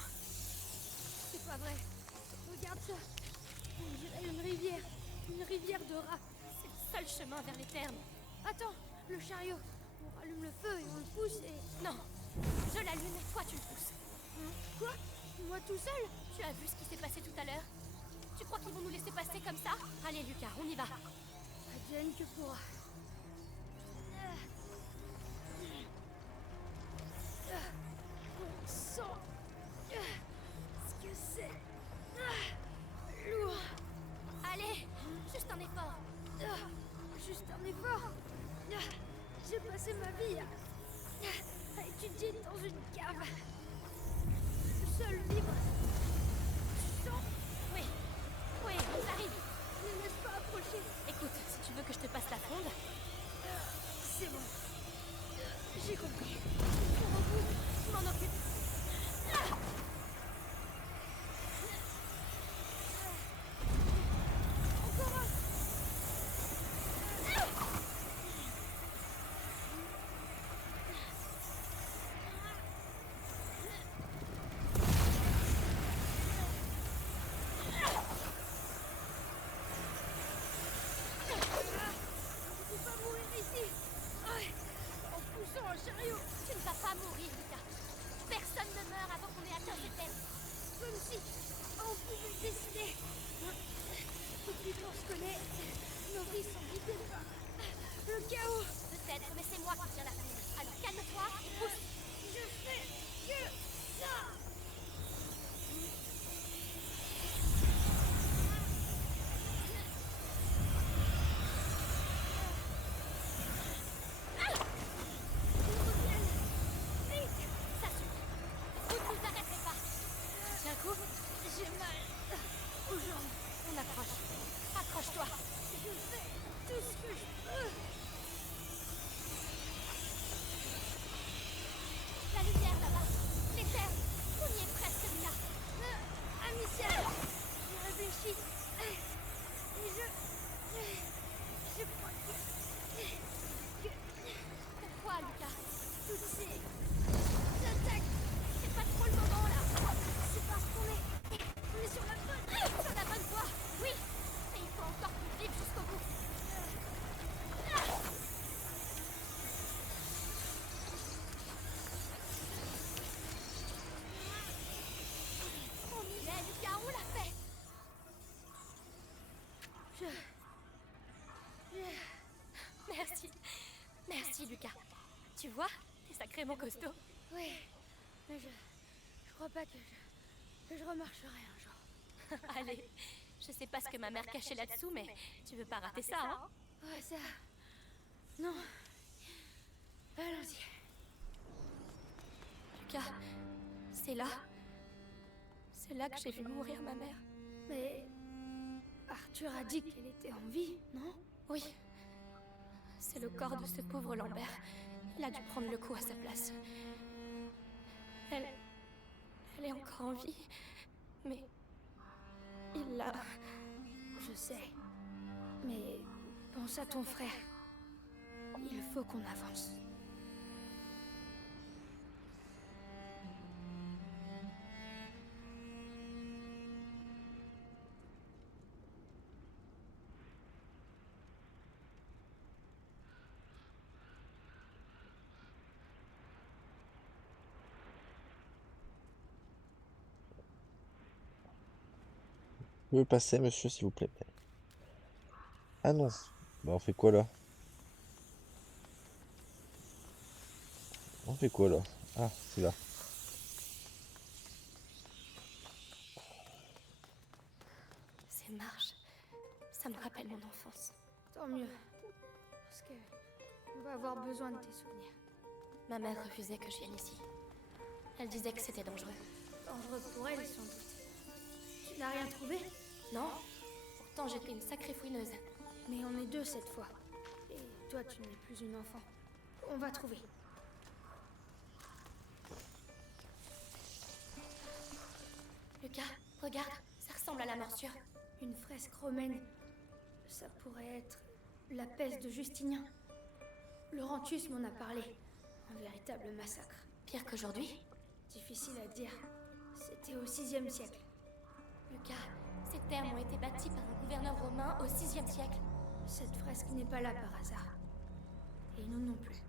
C'est pas vrai. Regarde ça. On dirait une rivière. Une rivière de rats. C'est le seul chemin vers les terres. Attends, le chariot. On rallume le feu et on le pousse et... Non, je l'allume et toi tu le pousses. Quoi? Moi tout seul? Tu as vu ce qui s'est passé tout à l'heure? Tu crois qu'ils vont nous laisser passer comme ça? Allez Lucas, on y va. Advienne que pourra. On sent ce que c'est. Lourd. Allez, juste un effort. Juste un effort. J'ai passé ma vie à étudier dans une cave. Seul vivre. Tu sens? Oui, oui, on arrive. Ne laisse pas approcher. Écoute, si tu veux que je te passe la fronde, C'est bon. J'ai compris. Pour vous, je m'en occupe. encore un. On peut pas mourir ici. En poussant un chariot. Tu ne vas pas mourir, Lucas. Personne ne meurt avant qu'on ait atteint cette terre. Comme si on pouvait décider. Depuis qu'on se connaît, nos vies sont guidées par le chaos. Peut-être, mais c'est moi qui tiens la fronde. Alors calme-toi et pousse. Je fais que ça. Ils reviennent. Vite. Ça suffit. Vous ne vous arrêterez pas. Tu tiens le coup? J'ai mal aux jambes. On approche. Accroche-toi. Je fais tout ce que je peux. La lumière là-bas. Les terres. On y est presque, Lucas. Amicia, j'ai réfléchi. Et je crois que Pourquoi, Lucas? toutes ces attaques, C'est pas trop le moment là. c'est parce qu'on est sur la bonne. Sur la bonne voie. Oui. Et il faut encore qu'on vive jusqu'au bout. On y est, Lucas, on l'a fait. Merci. Merci, Lucas. Tu vois, t'es sacrément costaud. Oui, mais je crois pas que je remarcherai un jour. Allez, je sais pas ce que ma mère cachait là-dessous, mais tu veux pas rater ça, hein? Ouais, ça. Non. Allons-y. Lucas, c'est là. C'est là que j'ai vu mourir ma mère. Mais Arthur a dit qu'elle était en vie, non? Oui. C'est le corps de ce pauvre Lambert. Il a dû prendre le coup à sa place. Elle est encore en vie. Mais... il l'a... Je sais. Mais pense à ton frère. Il faut qu'on avance. Vous pouvez passer, monsieur, s'il vous plaît. Ah non. Bah on fait quoi là? On fait quoi là? Ah, c'est là. Ça me rappelle mon enfance. Tant mieux. Parce que on va avoir besoin de tes souvenirs. Ma mère refusait que je vienne ici. Elle disait que c'était dangereux. Dangereux pour elle, sans doute. Tu n'as rien trouvé? Non? Pourtant, j'étais une sacrée fouineuse. Mais on est deux cette fois. Et toi, tu n'es plus une enfant. On va trouver. Lucas, regarde, ça ressemble à la morsure. Une fresque romaine. Ça pourrait être la peste de Justinien. Laurentius m'en a parlé. Un véritable massacre. Pire qu'aujourd'hui? Difficile à dire. C'était au 6e siècle. Lucas, ces terres ont été bâties par un gouverneur romain au 6e siècle. Cette fresque n'est pas là par hasard. Et nous non plus.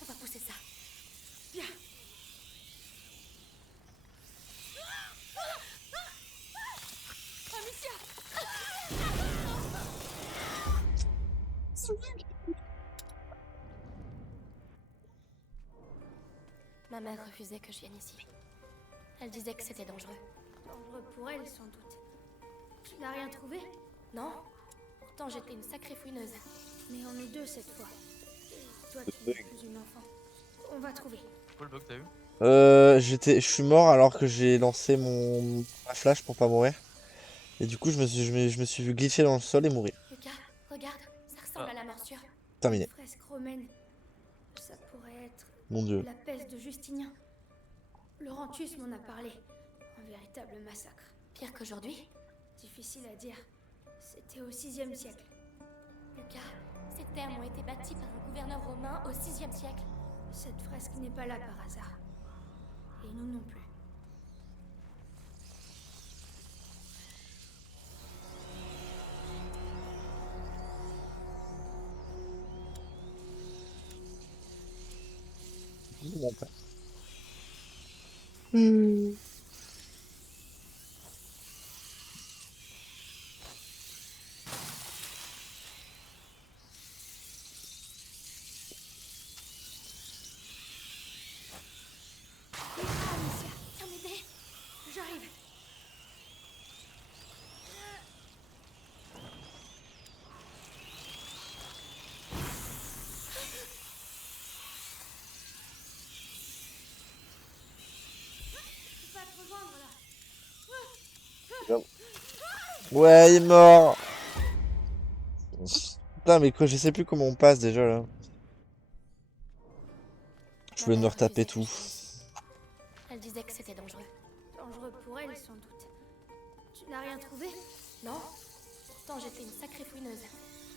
On va pousser ça. Viens. Ma mère refusait que je vienne ici. Elle disait que c'était dangereux. Dangereux pour elle, sans doute. Tu n'as rien trouvé? Non? Pourtant, j'étais une sacrée fouineuse. Mais on est deux cette fois. Et toi, tu n'es plus une enfant. On va trouver. Quoi le bug t'as eu? Je suis mort alors que j'ai lancé ma flash pour pas mourir. Et du coup, je me suis vu glitcher dans le sol et mourir. Lucas, regarde, ça ressemble à la morsure. Terminé. Une fresque romaine. Ça pourrait être Mon dieu. la peste de Justinien. Laurentius m'en a parlé. Un véritable massacre. Pire qu'aujourd'hui? Difficile à dire. C'était au 6e siècle. Lucas, ces terres ont été bâties par un gouverneur romain au 6e siècle. Cette fresque n'est pas là par hasard. Et nous non plus. Viens m'aider. J'arrive. Tu peux pas te rejoindre là. Ouais, il est mort. Putain, mais quoi, je sais plus comment on passe déjà là. Je voulais me retaper tout. Elle disait que c'était dangereux. Dangereux pour elle, sans doute. Tu n'as rien trouvé? Non? Pourtant, j'étais une sacrée fouineuse.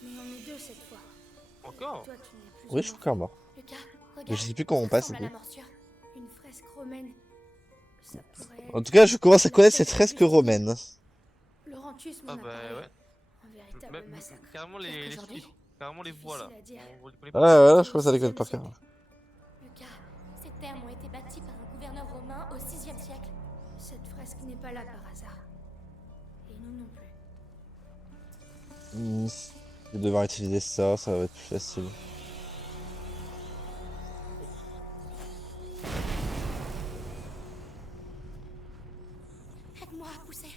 Mais on est deux cette fois. Encore? Toi, tu n'es plus Oui, une je suis enfant. encore mort. Lucas, regarde. Mais je sais plus comment on ça passe. ressemble à du la coup. morsure. Une fresque romaine. Ça pourrait En tout cas, je commence à connaître cette fresque romaine. Laurentius m'en Ah a bah parlé. ouais. Un véritable Même, massacre. carrément Pire les qu'aujourd'hui? carrément les voix là. Difficile à dire. On les Ouais, ouais, je commence à les connaître par cœur. Lucas, ces terres ont été bâties par un gouverneur romain au 6e siècle. Cette fresque n'est pas là par hasard. Et nous non plus. Je vais devoir utiliser ça va être plus facile. Aide-moi à pousser.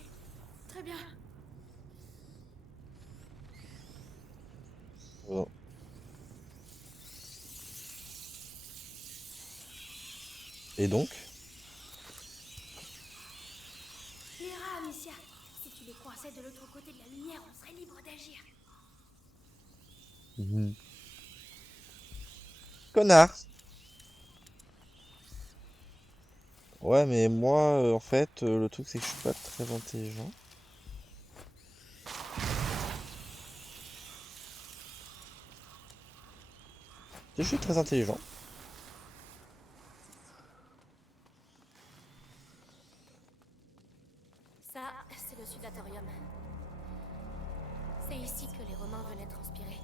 Très bien. Bon. Et donc? Les rats, Amicia. Si tu les coinçais de l'autre côté de la lumière, on serait libre d'agir. Connard. Ouais, mais moi, en fait, le truc c'est que je suis pas très intelligent. Je suis très intelligent. Ça, c'est le sudatorium. C'est ici que les Romains venaient transpirer.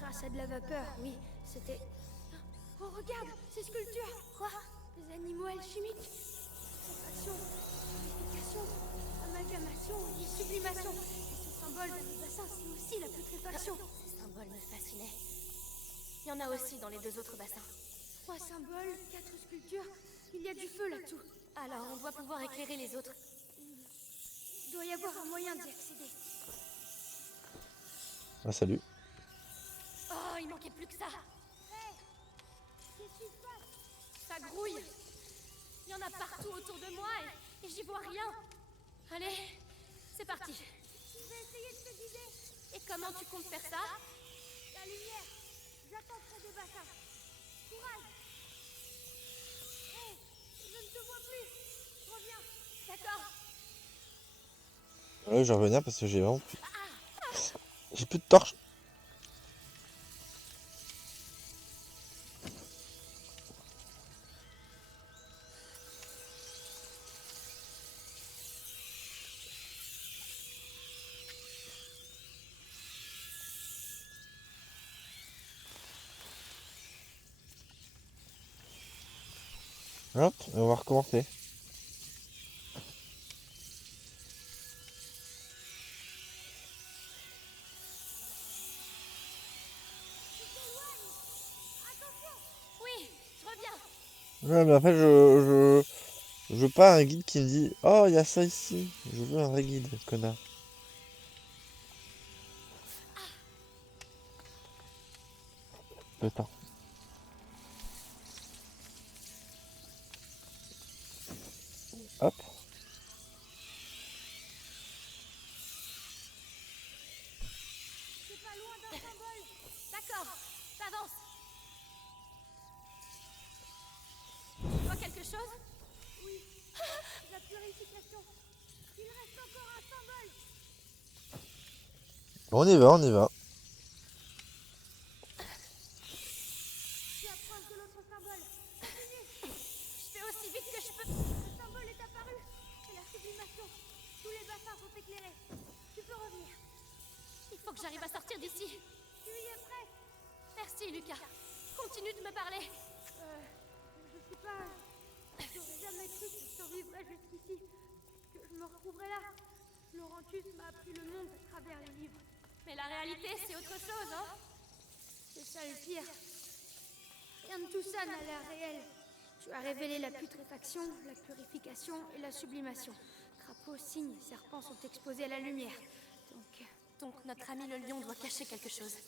Grâce à de la vapeur, oui. C'était... Oh, regarde, ces sculptures. Quoi? Des animaux alchimiques. Sensation, purification, Amalgamation et sublimation. Et ce symbole dans le bassin, c'est aussi la putréfaction. Ces symboles me fascinaient. Il y en a aussi dans les 2 autres bassins. 3 symboles, 4 sculptures. Il y a du feu là-dessous. Alors, on doit pouvoir éclairer les autres. Il doit y avoir un moyen d'y accéder. Ah, salut. Oh, il manquait plus que ça. Qu'est-ce qui se passe? Ça grouille. Il y en a partout autour de moi et j'y vois rien. Allez, c'est parti. Je vais essayer de te guider. Et comment tu comptes faire ça? La lumière. J'attends près des bassins. Courage. Hé, je ne te vois plus. Reviens. D'accord. Ouais, je vais revenir parce que j'ai vraiment plus... J'ai plus de torche. Hop, et on va recommencer. Oui, je reviens. Ouais, mais après, je veux pas un guide qui me dit oh, il y a ça ici. Je veux un vrai guide, connard. Putain. Hop. C'est pas loin d'un symbole. D'accord, t'avances. Tu vois quelque chose? Oui. La purification. Il reste encore un symbole. On y va, on y va. Tu approches de l'autre symbole. Continue. Je fais aussi vite que je peux. Le symbole est apparu. C'est la sublimation. Tous les bassins sont éclairés. Tu peux revenir. Il faut que j'arrive à sortir d'ici. Tu y es prêt? Merci, Lucas. Continue de me parler. Je sais pas. J'aurais jamais cru que je survivrais jusqu'ici. Que je me retrouverais là. Laurentus m'a appris le monde à travers les livres. Mais la réalité, c'est autre chose, hein? C'est ça le pire. Rien de tout ça n'a l'air réel. Tu as révélé la putréfaction, la purification et la sublimation. Crapauds, cygnes et serpents sont exposés à la lumière. Donc notre ami le lion doit cacher quelque chose.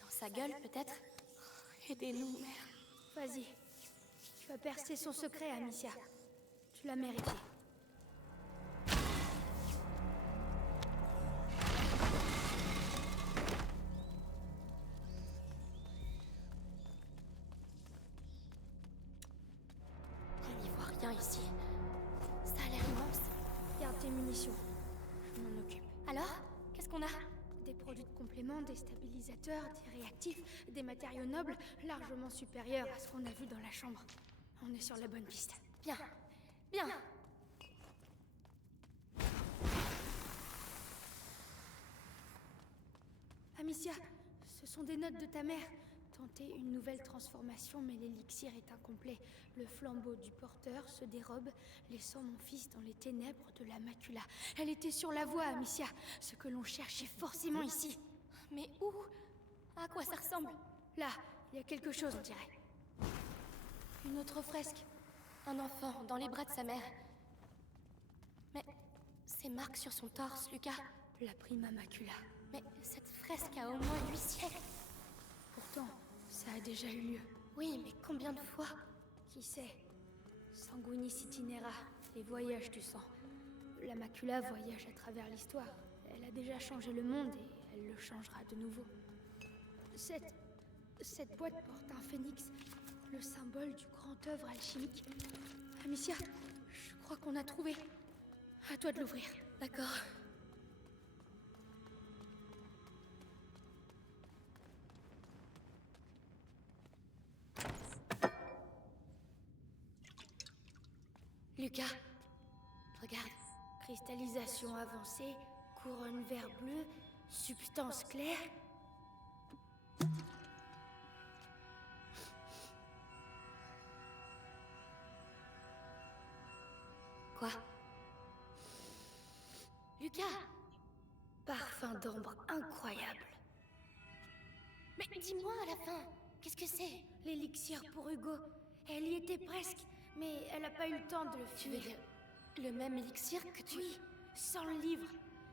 Dans sa gueule, peut-être? Aidez-nous, mère. Vas-y. Tu as percé son secret, Amicia. Tu l'as mérité. On n'y voit rien ici. Ça a l'air immense. Garde tes munitions. Je m'en occupe. Alors? Qu'est-ce qu'on a? Des produits de complément, des stabilisateurs, des réactifs, des matériaux nobles, largement supérieurs à ce qu'on a vu dans la chambre. On est sur la bonne piste. Bien. Bien. Amicia, ce sont des notes de ta mère. Tenter une nouvelle transformation, mais l'élixir est incomplet. Le flambeau du porteur se dérobe, laissant mon fils dans les ténèbres de la macula. Elle était sur la voie, Amicia. Ce que l'on cherchait forcément ici. Mais où? À quoi ça ressemble? Là, il y a quelque chose, on dirait. Une autre fresque. Un enfant dans les bras de sa mère. Mais ces marques sur son torse, Lucas. La prima macula. Mais cette fresque a au moins 8 siècles. Pourtant, ça a déjà eu lieu. Oui, mais combien de fois? Qui sait? Sanguinis itinera, les voyages du sang. La macula voyage à travers l'histoire. Elle a déjà changé le monde et elle le changera de nouveau. Cette boîte porte un phénix, le symbole du grand œuvre alchimique. Amicia, je crois qu'on a trouvé. À toi de l'ouvrir. D'accord. Lucas, regarde. Cristallisation avancée, couronne vert bleu, substance claire. Quoi? Lucas! Parfum d'ambre incroyable. Mais dis-moi à la fin, qu'est-ce que c'est? L'élixir pour Hugo. Elle y était presque, mais elle n'a pas eu le temps de le Tu veux finir. dire le même élixir que tu... Oui, sans le livre.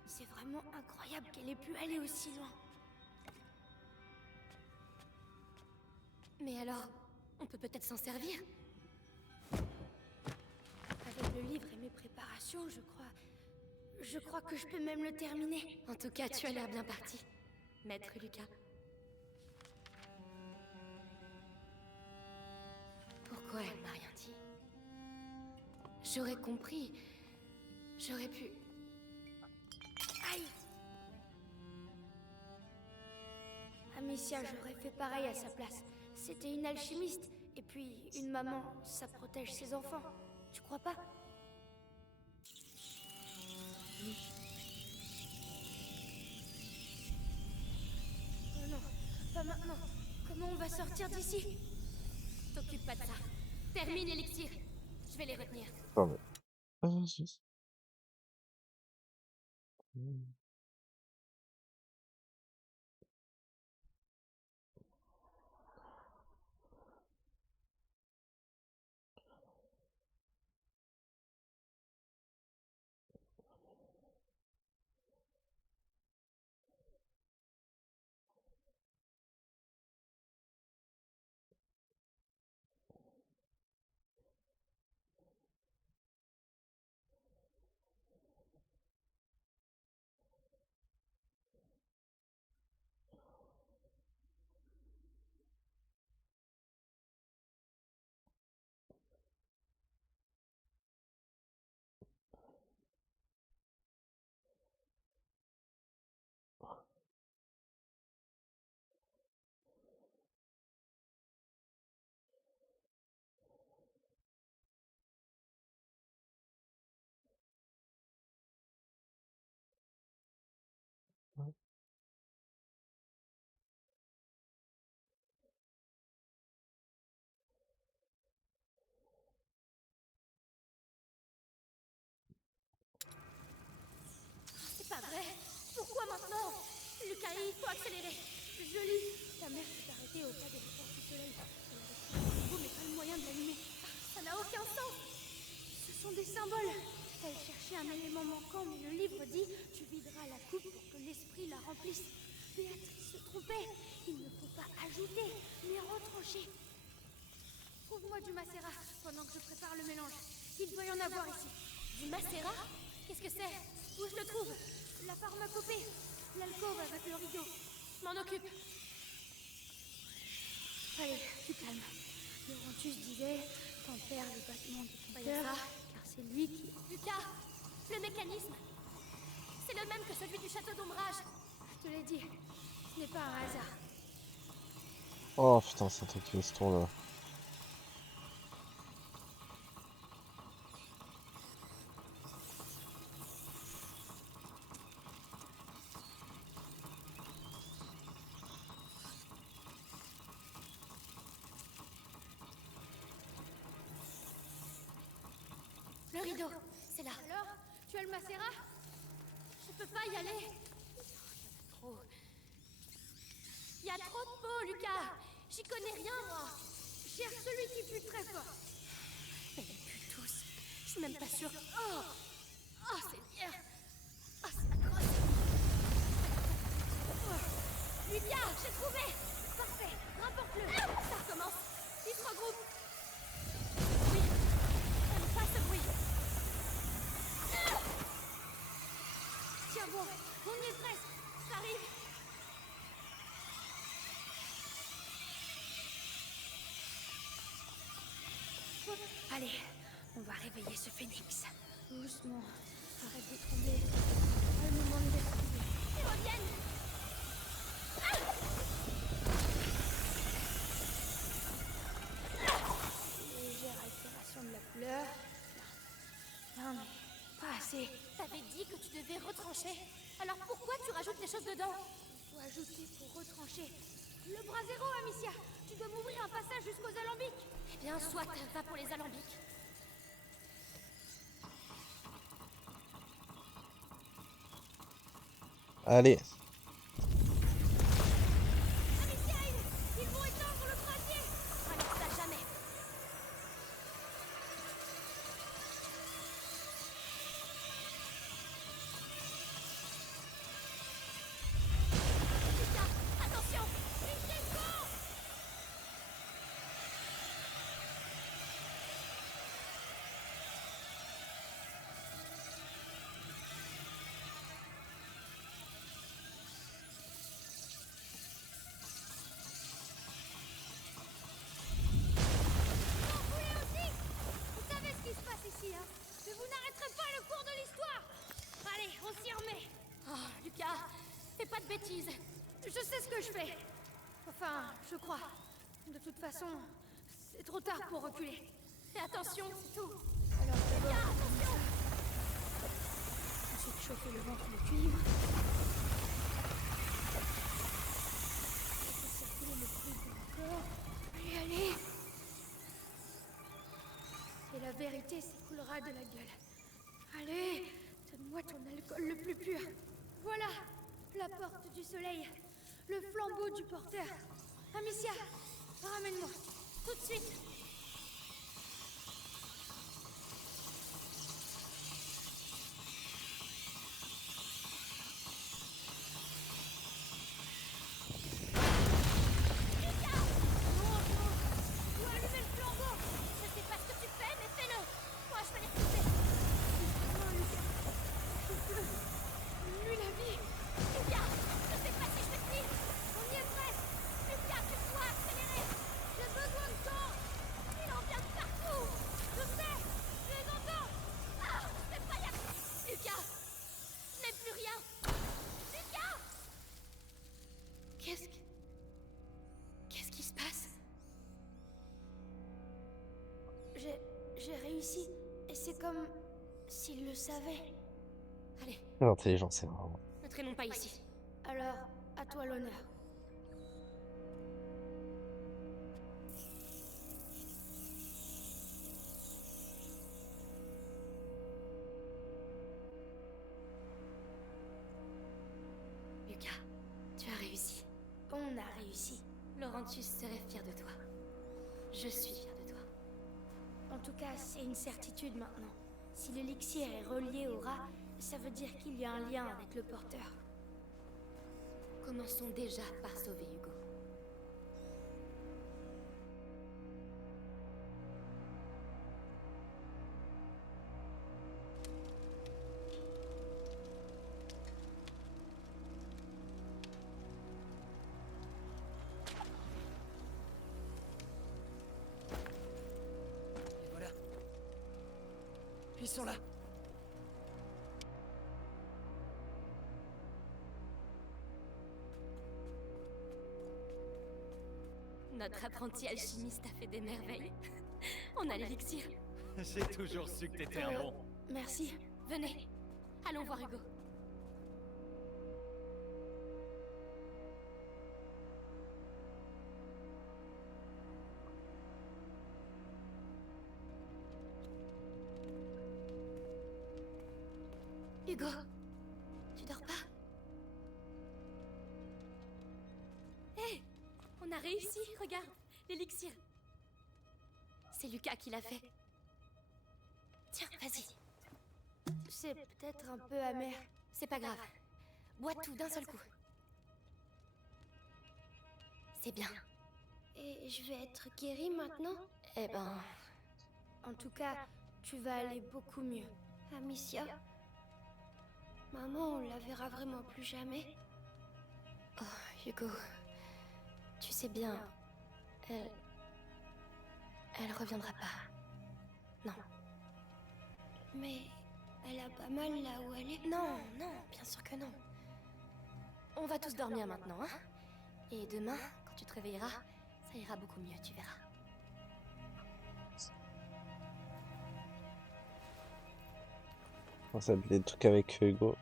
C'est vraiment incroyable qu'elle ait pu aller aussi loin. Mais alors, on peut peut-être s'en servir? Avec le livre et mes préparations, je crois que je peux même le terminer. En tout cas, tu as l'air bien parti, Maître Lucas. Pourquoi elle m'a rien dit? J'aurais compris. J'aurais pu... Aïe! Amicia, j'aurais fait pareil à sa place. C'était une alchimiste. Et puis, une maman, ça protège ses enfants. Tu crois pas? Oh non, pas maintenant. Comment on va sortir d'ici? T'occupe pas de ça. Termine l'élixir. Je vais les retenir. Attends, mais... Vas-y. C'est pas vrai. Pourquoi maintenant? Lucas, il faut accélérer. Je lis. Ta mère s'est arrêtée au pas de l'effort du soleil. Elle a retrouvé le flambeau, mais pas le moyen de l'allumer. Ça n'a aucun sens. Ce sont des symboles. Elle cherchait un élément manquant, mais le livre dit « Tu videras la coupe pour que l'esprit la remplisse ». Béatrice se trompait. Il ne faut pas ajouter, mais retrancher. Trouve-moi du macérat pendant que je prépare le mélange. Il doit y en avoir ici. Du macérat? Qu'est-ce que c'est? Où je le trouve? La pharmacopée. L'alcôve avec le rideau. Je m'en occupe. Allez, tu calmes. Laurentius disait « Tempère le battement de ton Voyons cœur, ça. car c'est lui qui... » Lucas, le mécanisme, c'est le même que celui du château d'ombrage. Je te l'ai dit, ce n'est pas un hasard. Oh putain, c'est un truc qui se tourne là. Le rideau, c'est là. Alors, tu as le macérat? Je peux pas y aller. Trop. Il y a trop de peau, Lucas. J'y connais rien, moi. Cherche celui qui pue très fort. Mais ils puent tous. Je suis même pas sûre. Oh, oh, c'est bien. Oh, c'est atroce. Oh. Lucas, j'ai trouvé. Parfait. Rapporte-le. Ça recommence. Il se regroupe. Oui. J'aime pas ce bruit. Tiens bon, on y est presque. Ça arrive. Allez, on va réveiller ce phénix. Doucement, arrête de trembler. Pas le moment de les retrouver. Ils reviennent. Légère altération de la couleur. Non mais, pas assez. T'avais dit que tu devais retrancher. Alors pourquoi tu rajoutes des choses dedans? Il faut ajouter pour retrancher. Le brasero, Amicia. Tu dois m'ouvrir un passage jusqu'aux alambics. Eh bien, soit, va pour les alambics. Allez. Ils vont éteindre le brasier. Allez, ça jamais. Lucas, attention. Vous savez ce qui se passe ici, hein? Mais vous n'arrêterez pas le cours de l'histoire. Allez, on s'y remet. Oh, Lucas, fais pas de bêtises. Je sais ce que je fais. Enfin, je crois. De toute façon, c'est trop tard pour reculer. Fais attention, c'est tout. Alors d'abord, attention. Ensuite, chauffer le ventre de cuivre. Laissez circuler le fluide dans le corps. Allez, allez. Et la vérité s'écoulera de la gueule. Allez, donne-moi ton alcool le plus pur. Voilà, la porte du soleil. Le flambeau du porteur. Amicia, ramène-moi. Tout de suite. Ou allumer le flambeau. Je sais pas ce que tu fais, mais fais-le. Moi, je vais les pousser. Nuit la vie. Lucas, je sais pas si je vais tenir. On y est presque. Lucas, tu dois accélérer. J'ai besoin de temps. Il en vient de partout. Je sais. Je les entends. Ah, c'est pas y arriver. Lucas, je n'ai plus rien. Lucas, qu'est-ce qui se passe? J'ai réussi. Et c'est comme s'il le savait. Allez, L'intelligence, c'est vraiment. ne traînons pas ici. Alors, à toi l'honneur. Lucas, tu as réussi. On a réussi. Laurentius serait fier de toi. Je suis fier de toi. En tout cas, c'est une certitude maintenant. Si l'élixir est relié au rat, ça veut dire qu'il y a un lien avec le porteur. Commençons déjà par sauver Hugo. Et voilà. Ils sont là. Notre apprenti alchimiste a fait des merveilles. On a l'élixir. J'ai toujours su que t'étais un bon. Merci. Venez, allons voir Hugo. Hugo, tu dors pas? Hé, on a réussi, regarde, l'élixir. C'est Lucas qui l'a fait. Tiens, vas-y. C'est peut-être un peu amer. C'est pas grave. Bois tout d'un seul coup. C'est bien. Et je vais être guérie maintenant? Eh ben, En tout cas, tu vas aller beaucoup mieux. Amicia? Maman, on la verra vraiment plus jamais? oh, Hugo, tu sais bien, elle reviendra pas. Non. Mais elle a pas mal là où elle est. Non, non, bien sûr que non. On va tous dormir maintenant, hein? Et demain, quand tu te réveilleras, ça ira beaucoup mieux, tu verras. On s'est des trucs avec Hugo.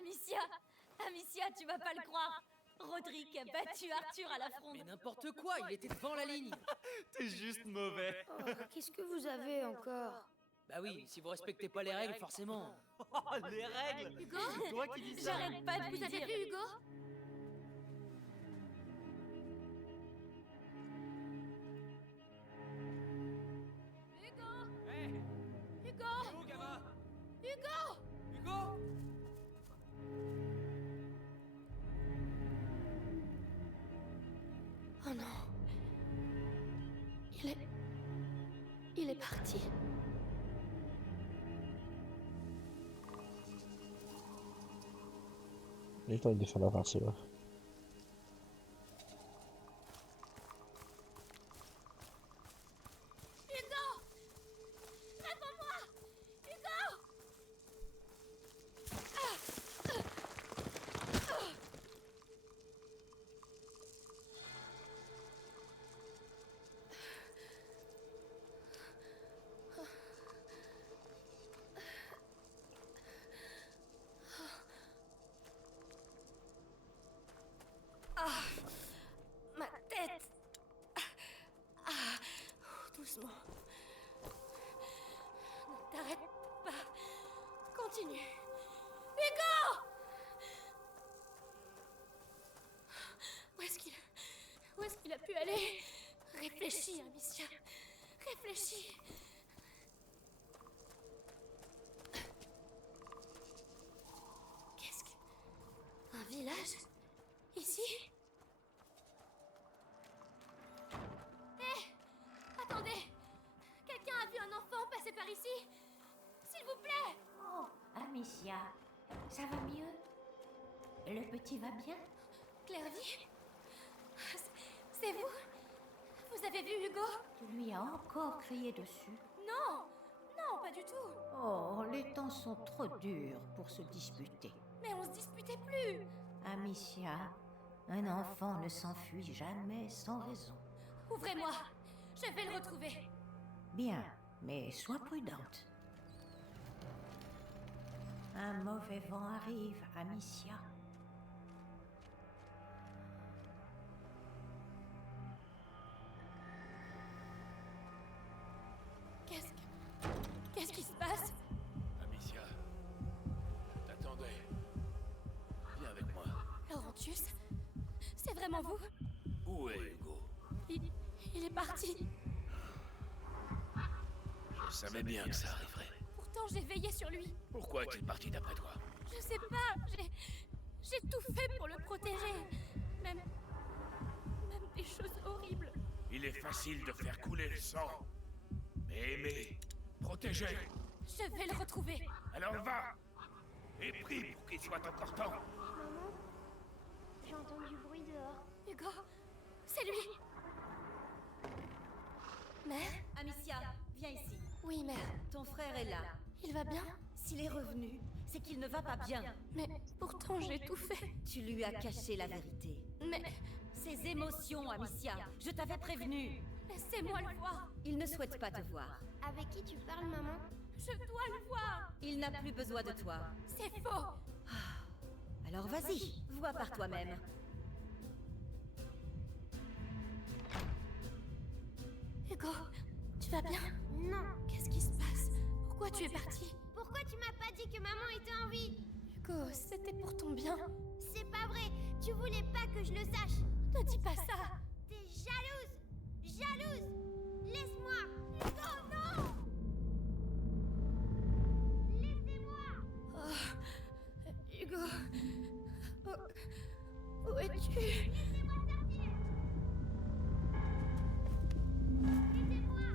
Amicia! Amicia, tu vas pas le croire! Roderick a battu Arthur à la fronde. Mais n'importe quoi, il était devant la ligne. T'es juste mauvais. Oh, qu'est-ce que vous avez encore? Bah oui, si vous respectez pas les règles, forcément. Oh, les règles. Hugo? C'est toi qui dis ça. J'arrête pas de Vous vous avez dire. vu Hugo? Hey, Hugo! où, gamin? Hugo! Hugo? Oh non. Il est parti. J'ai le temps de faire la partie là. Hugo! Réponds-moi! Hugo! Ah, ma tête. Ah, doucement. Ne t'arrête pas. Continue. Hugo! Où est-ce qu'il a pu aller? Réfléchis, Amicia. Réfléchis. Qu'est-ce que... Un village? Ici? Hé! Attendez! Quelqu'un a vu un enfant passer par ici? S'il vous plaît! Oh, Amicia, ça va mieux? Le petit va bien? Clairvy? C'est vous? Vous avez vu Hugo? Tu lui as encore crié dessus? Non! Non, pas du tout! Oh, les temps sont trop durs pour se disputer. Mais on se disputait plus! Amicia, un enfant ne s'enfuit jamais sans raison. Ouvrez-moi! Je vais le retrouver! Bien, mais sois prudente. Un mauvais vent arrive, Amicia. Qu'est-ce qui se passe? Amicia, t'attendais. Viens avec moi. Laurentius? C'est vraiment vous? Où est Hugo? Il est parti. Je savais bien que ça arriverait. Pourtant, j'ai veillé sur lui. Pourquoi est-il parti d'après toi? Je sais pas, j'ai tout fait pour le protéger. Même des choses horribles. Il est facile de faire couler le sang. Mais aimer, protéger. Je vais le retrouver. Alors va! Et prie pour qu'il soit encore temps. Maman, j'ai entendu du bruit dehors. Hugo, c'est lui. Mère? Amicia, viens ici. Oui, mère. Ton frère est là. Il va bien? S'il est revenu, c'est qu'il ne va pas bien. Mais pourtant, j'ai tout fait. Tu lui as caché la vérité. Mais Ses émotions, Amicia. Je t'avais prévenu. laissez-moi le voir. Il ne souhaite pas te voir. Avec qui tu parles, maman? Je dois le voir. Il n'a plus besoin de toi. C'est faux. Alors vas-y, vois par toi-même. Hugo, tu vas bien? Non. Qu'est-ce qui se passe? Pourquoi tu es parti? Pourquoi tu m'as pas dit que maman était en vie? Hugo, c'était pour ton bien. C'est pas vrai. Tu voulais pas que je le sache. Ne dis pas ça. T'es jalouse. Jalouse. Laisse-moi. Hugo, non. Laissez-moi. Oh, Hugo. Où es-tu? Laissez-moi sortir. Laissez-moi.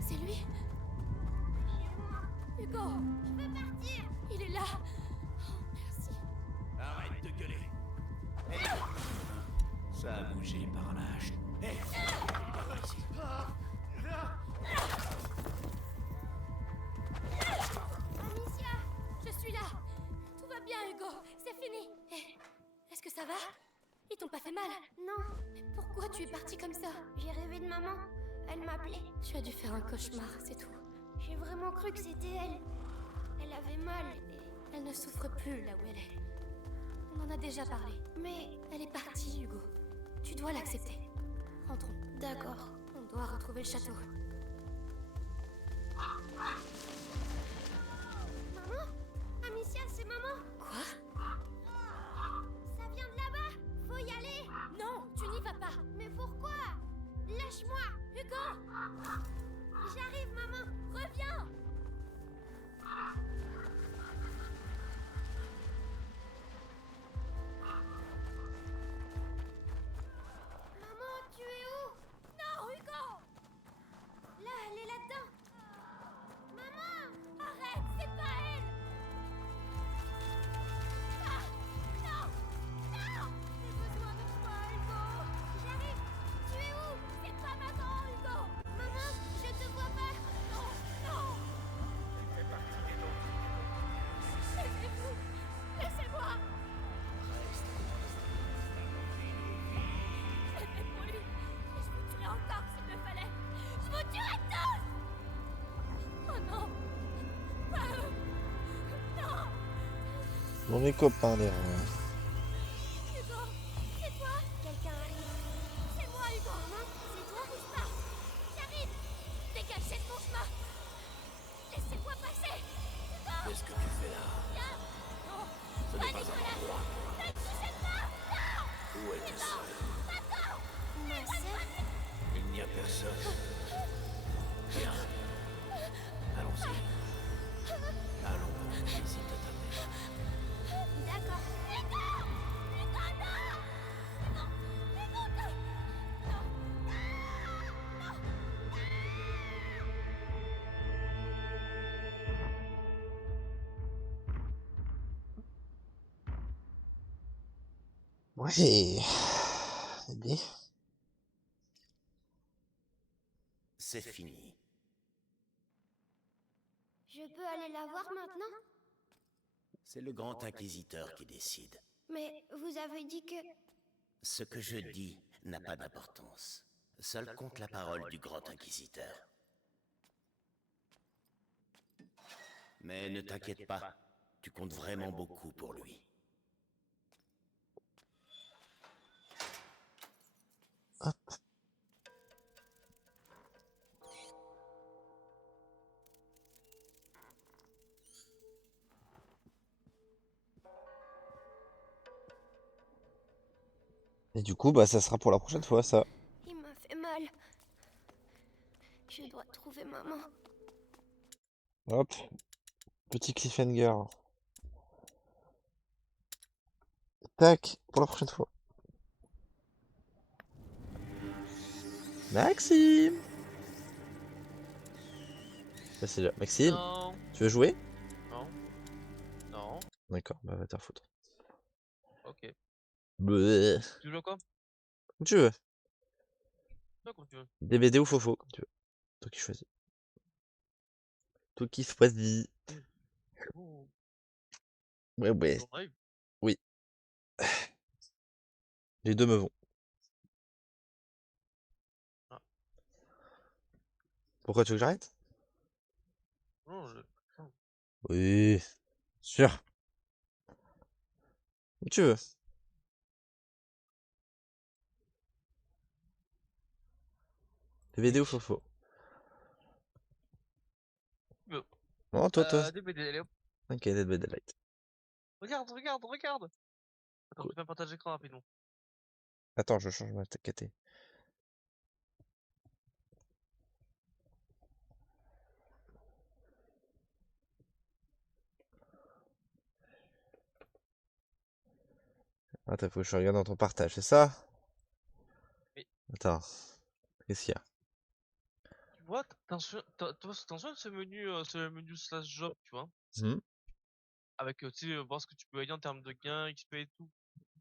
C'est lui? Chez moi. Hugo, Je veux partir. il est là. Oh, merci. Arrête de gueuler. Ça a bougé par lâche. Hé! Par ici. Amicia. Je suis là. Tout va bien, Hugo. C'est fini. Est-ce que ça va? Ils t'ont pas fait mal? Non. Mais pourquoi tu es parti comme ça? J'ai rêvé de maman. Elle m'appelait. Tu as dû faire un cauchemar, c'est tout. J'ai vraiment cru que c'était elle. Elle avait mal et... Elle ne souffre plus là où elle est. On en a déjà parlé. Mais... Elle est partie, Hugo. Tu dois l'accepter. Rentrons. D'accord. On doit retrouver le château. Maman? Amicia, c'est maman? Quoi? Ça vient de là-bas! Faut y aller! Non, tu n'y vas pas. Mais pourquoi? Lâche-moi! Hugo! J'arrive, maman! Reviens! Maman, tu es où? Non, Hugo! Là, elle est là-dedans! Maman! Arrête, c'est pas elle! Ah! Non! Non! J'ai besoin de toi, Hugo! J'arrive! Tu es où? C'est pas maman, Hugo! Maman, je te vois pas! Non! Non! Elle fait partie des nôtres. Laissez-vous! Laissez-moi! Je l'ai fait pour lui! Et je vous tuerai encore s'il le fallait! Je vous tuerai tous! Oh non! Pas eux! Non! Non, mes copains, les rats. Hugo! C'est toi? Quelqu'un arrive. C'est moi, Hugo! Maman, c'est toi? Bouge pas! J'arrive! Dégagez de mon chemin! Laissez-moi passer! Hugo! Qu'est-ce que tu fais là? Viens! Non! Ce Pas n'est pas un Nicolas! endroit. Ne me touchez pas! Non! Où est ta sœur? Attends! Ma sœur? Il n'y a personne. Viens. Allons-y. Allons rendre visite à ta mère. D'accord. Hugo! Hugo, non! Hugo! Hugo, non! Non! Non! Ouais. Bébé. C'est fini. Je peux aller la voir maintenant? C'est le grand inquisiteur qui décide. Mais vous avez dit que... Ce que je dis n'a pas d'importance. Seul compte la parole du grand inquisiteur. Mais ne t'inquiète pas, tu comptes vraiment beaucoup pour lui. Hop. Et du coup, bah, ça sera pour la prochaine fois, ça. Il m'a fait mal. Je dois trouver maman. Hop. Petit cliffhanger. Tac, pour la prochaine fois. Maxime! Bah, c'est là. Maxime, Non. tu veux jouer? Non. Non. D'accord, bah va te faire foutre. Ok. Bleh. Tu veux à quoi? Comme tu veux. Non, comme tu veux. DBD ou Fofo, comme tu veux. Toi qui choisis. Toi qui choisis. Oh. Ouais, ouais. On arrive. Oui. Les deux me vont. Ah. Pourquoi tu veux que j'arrête? Non, Oui. Sûr. Comme tu veux. DBD ou Fofo? Bon. Non, toi. DBD, allez hop. Ok, DBD Light. Regarde, regarde, regarde. Attends, Cool. je fais un partage d'écran rapidement. Attends, je change ma KT. Attends, faut que je regarde dans ton partage, c'est ça? Oui. Attends. Qu'est-ce qu'il y a? Tu vois, t'en souviens de ce menu slash job, tu vois? Avec, tu sais, voir ce que tu peux gagner en termes de gains, XP et tout.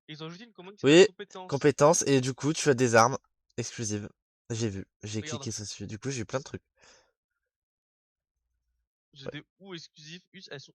Et ils ont ajouté une commande qui s'appelle Oui, compétences. compétences, et du coup, tu as des armes exclusives. J'ai vu, j'ai Regarde. cliqué dessus. Du coup, j'ai eu plein de trucs. J'ai des ou exclusifs, elles sont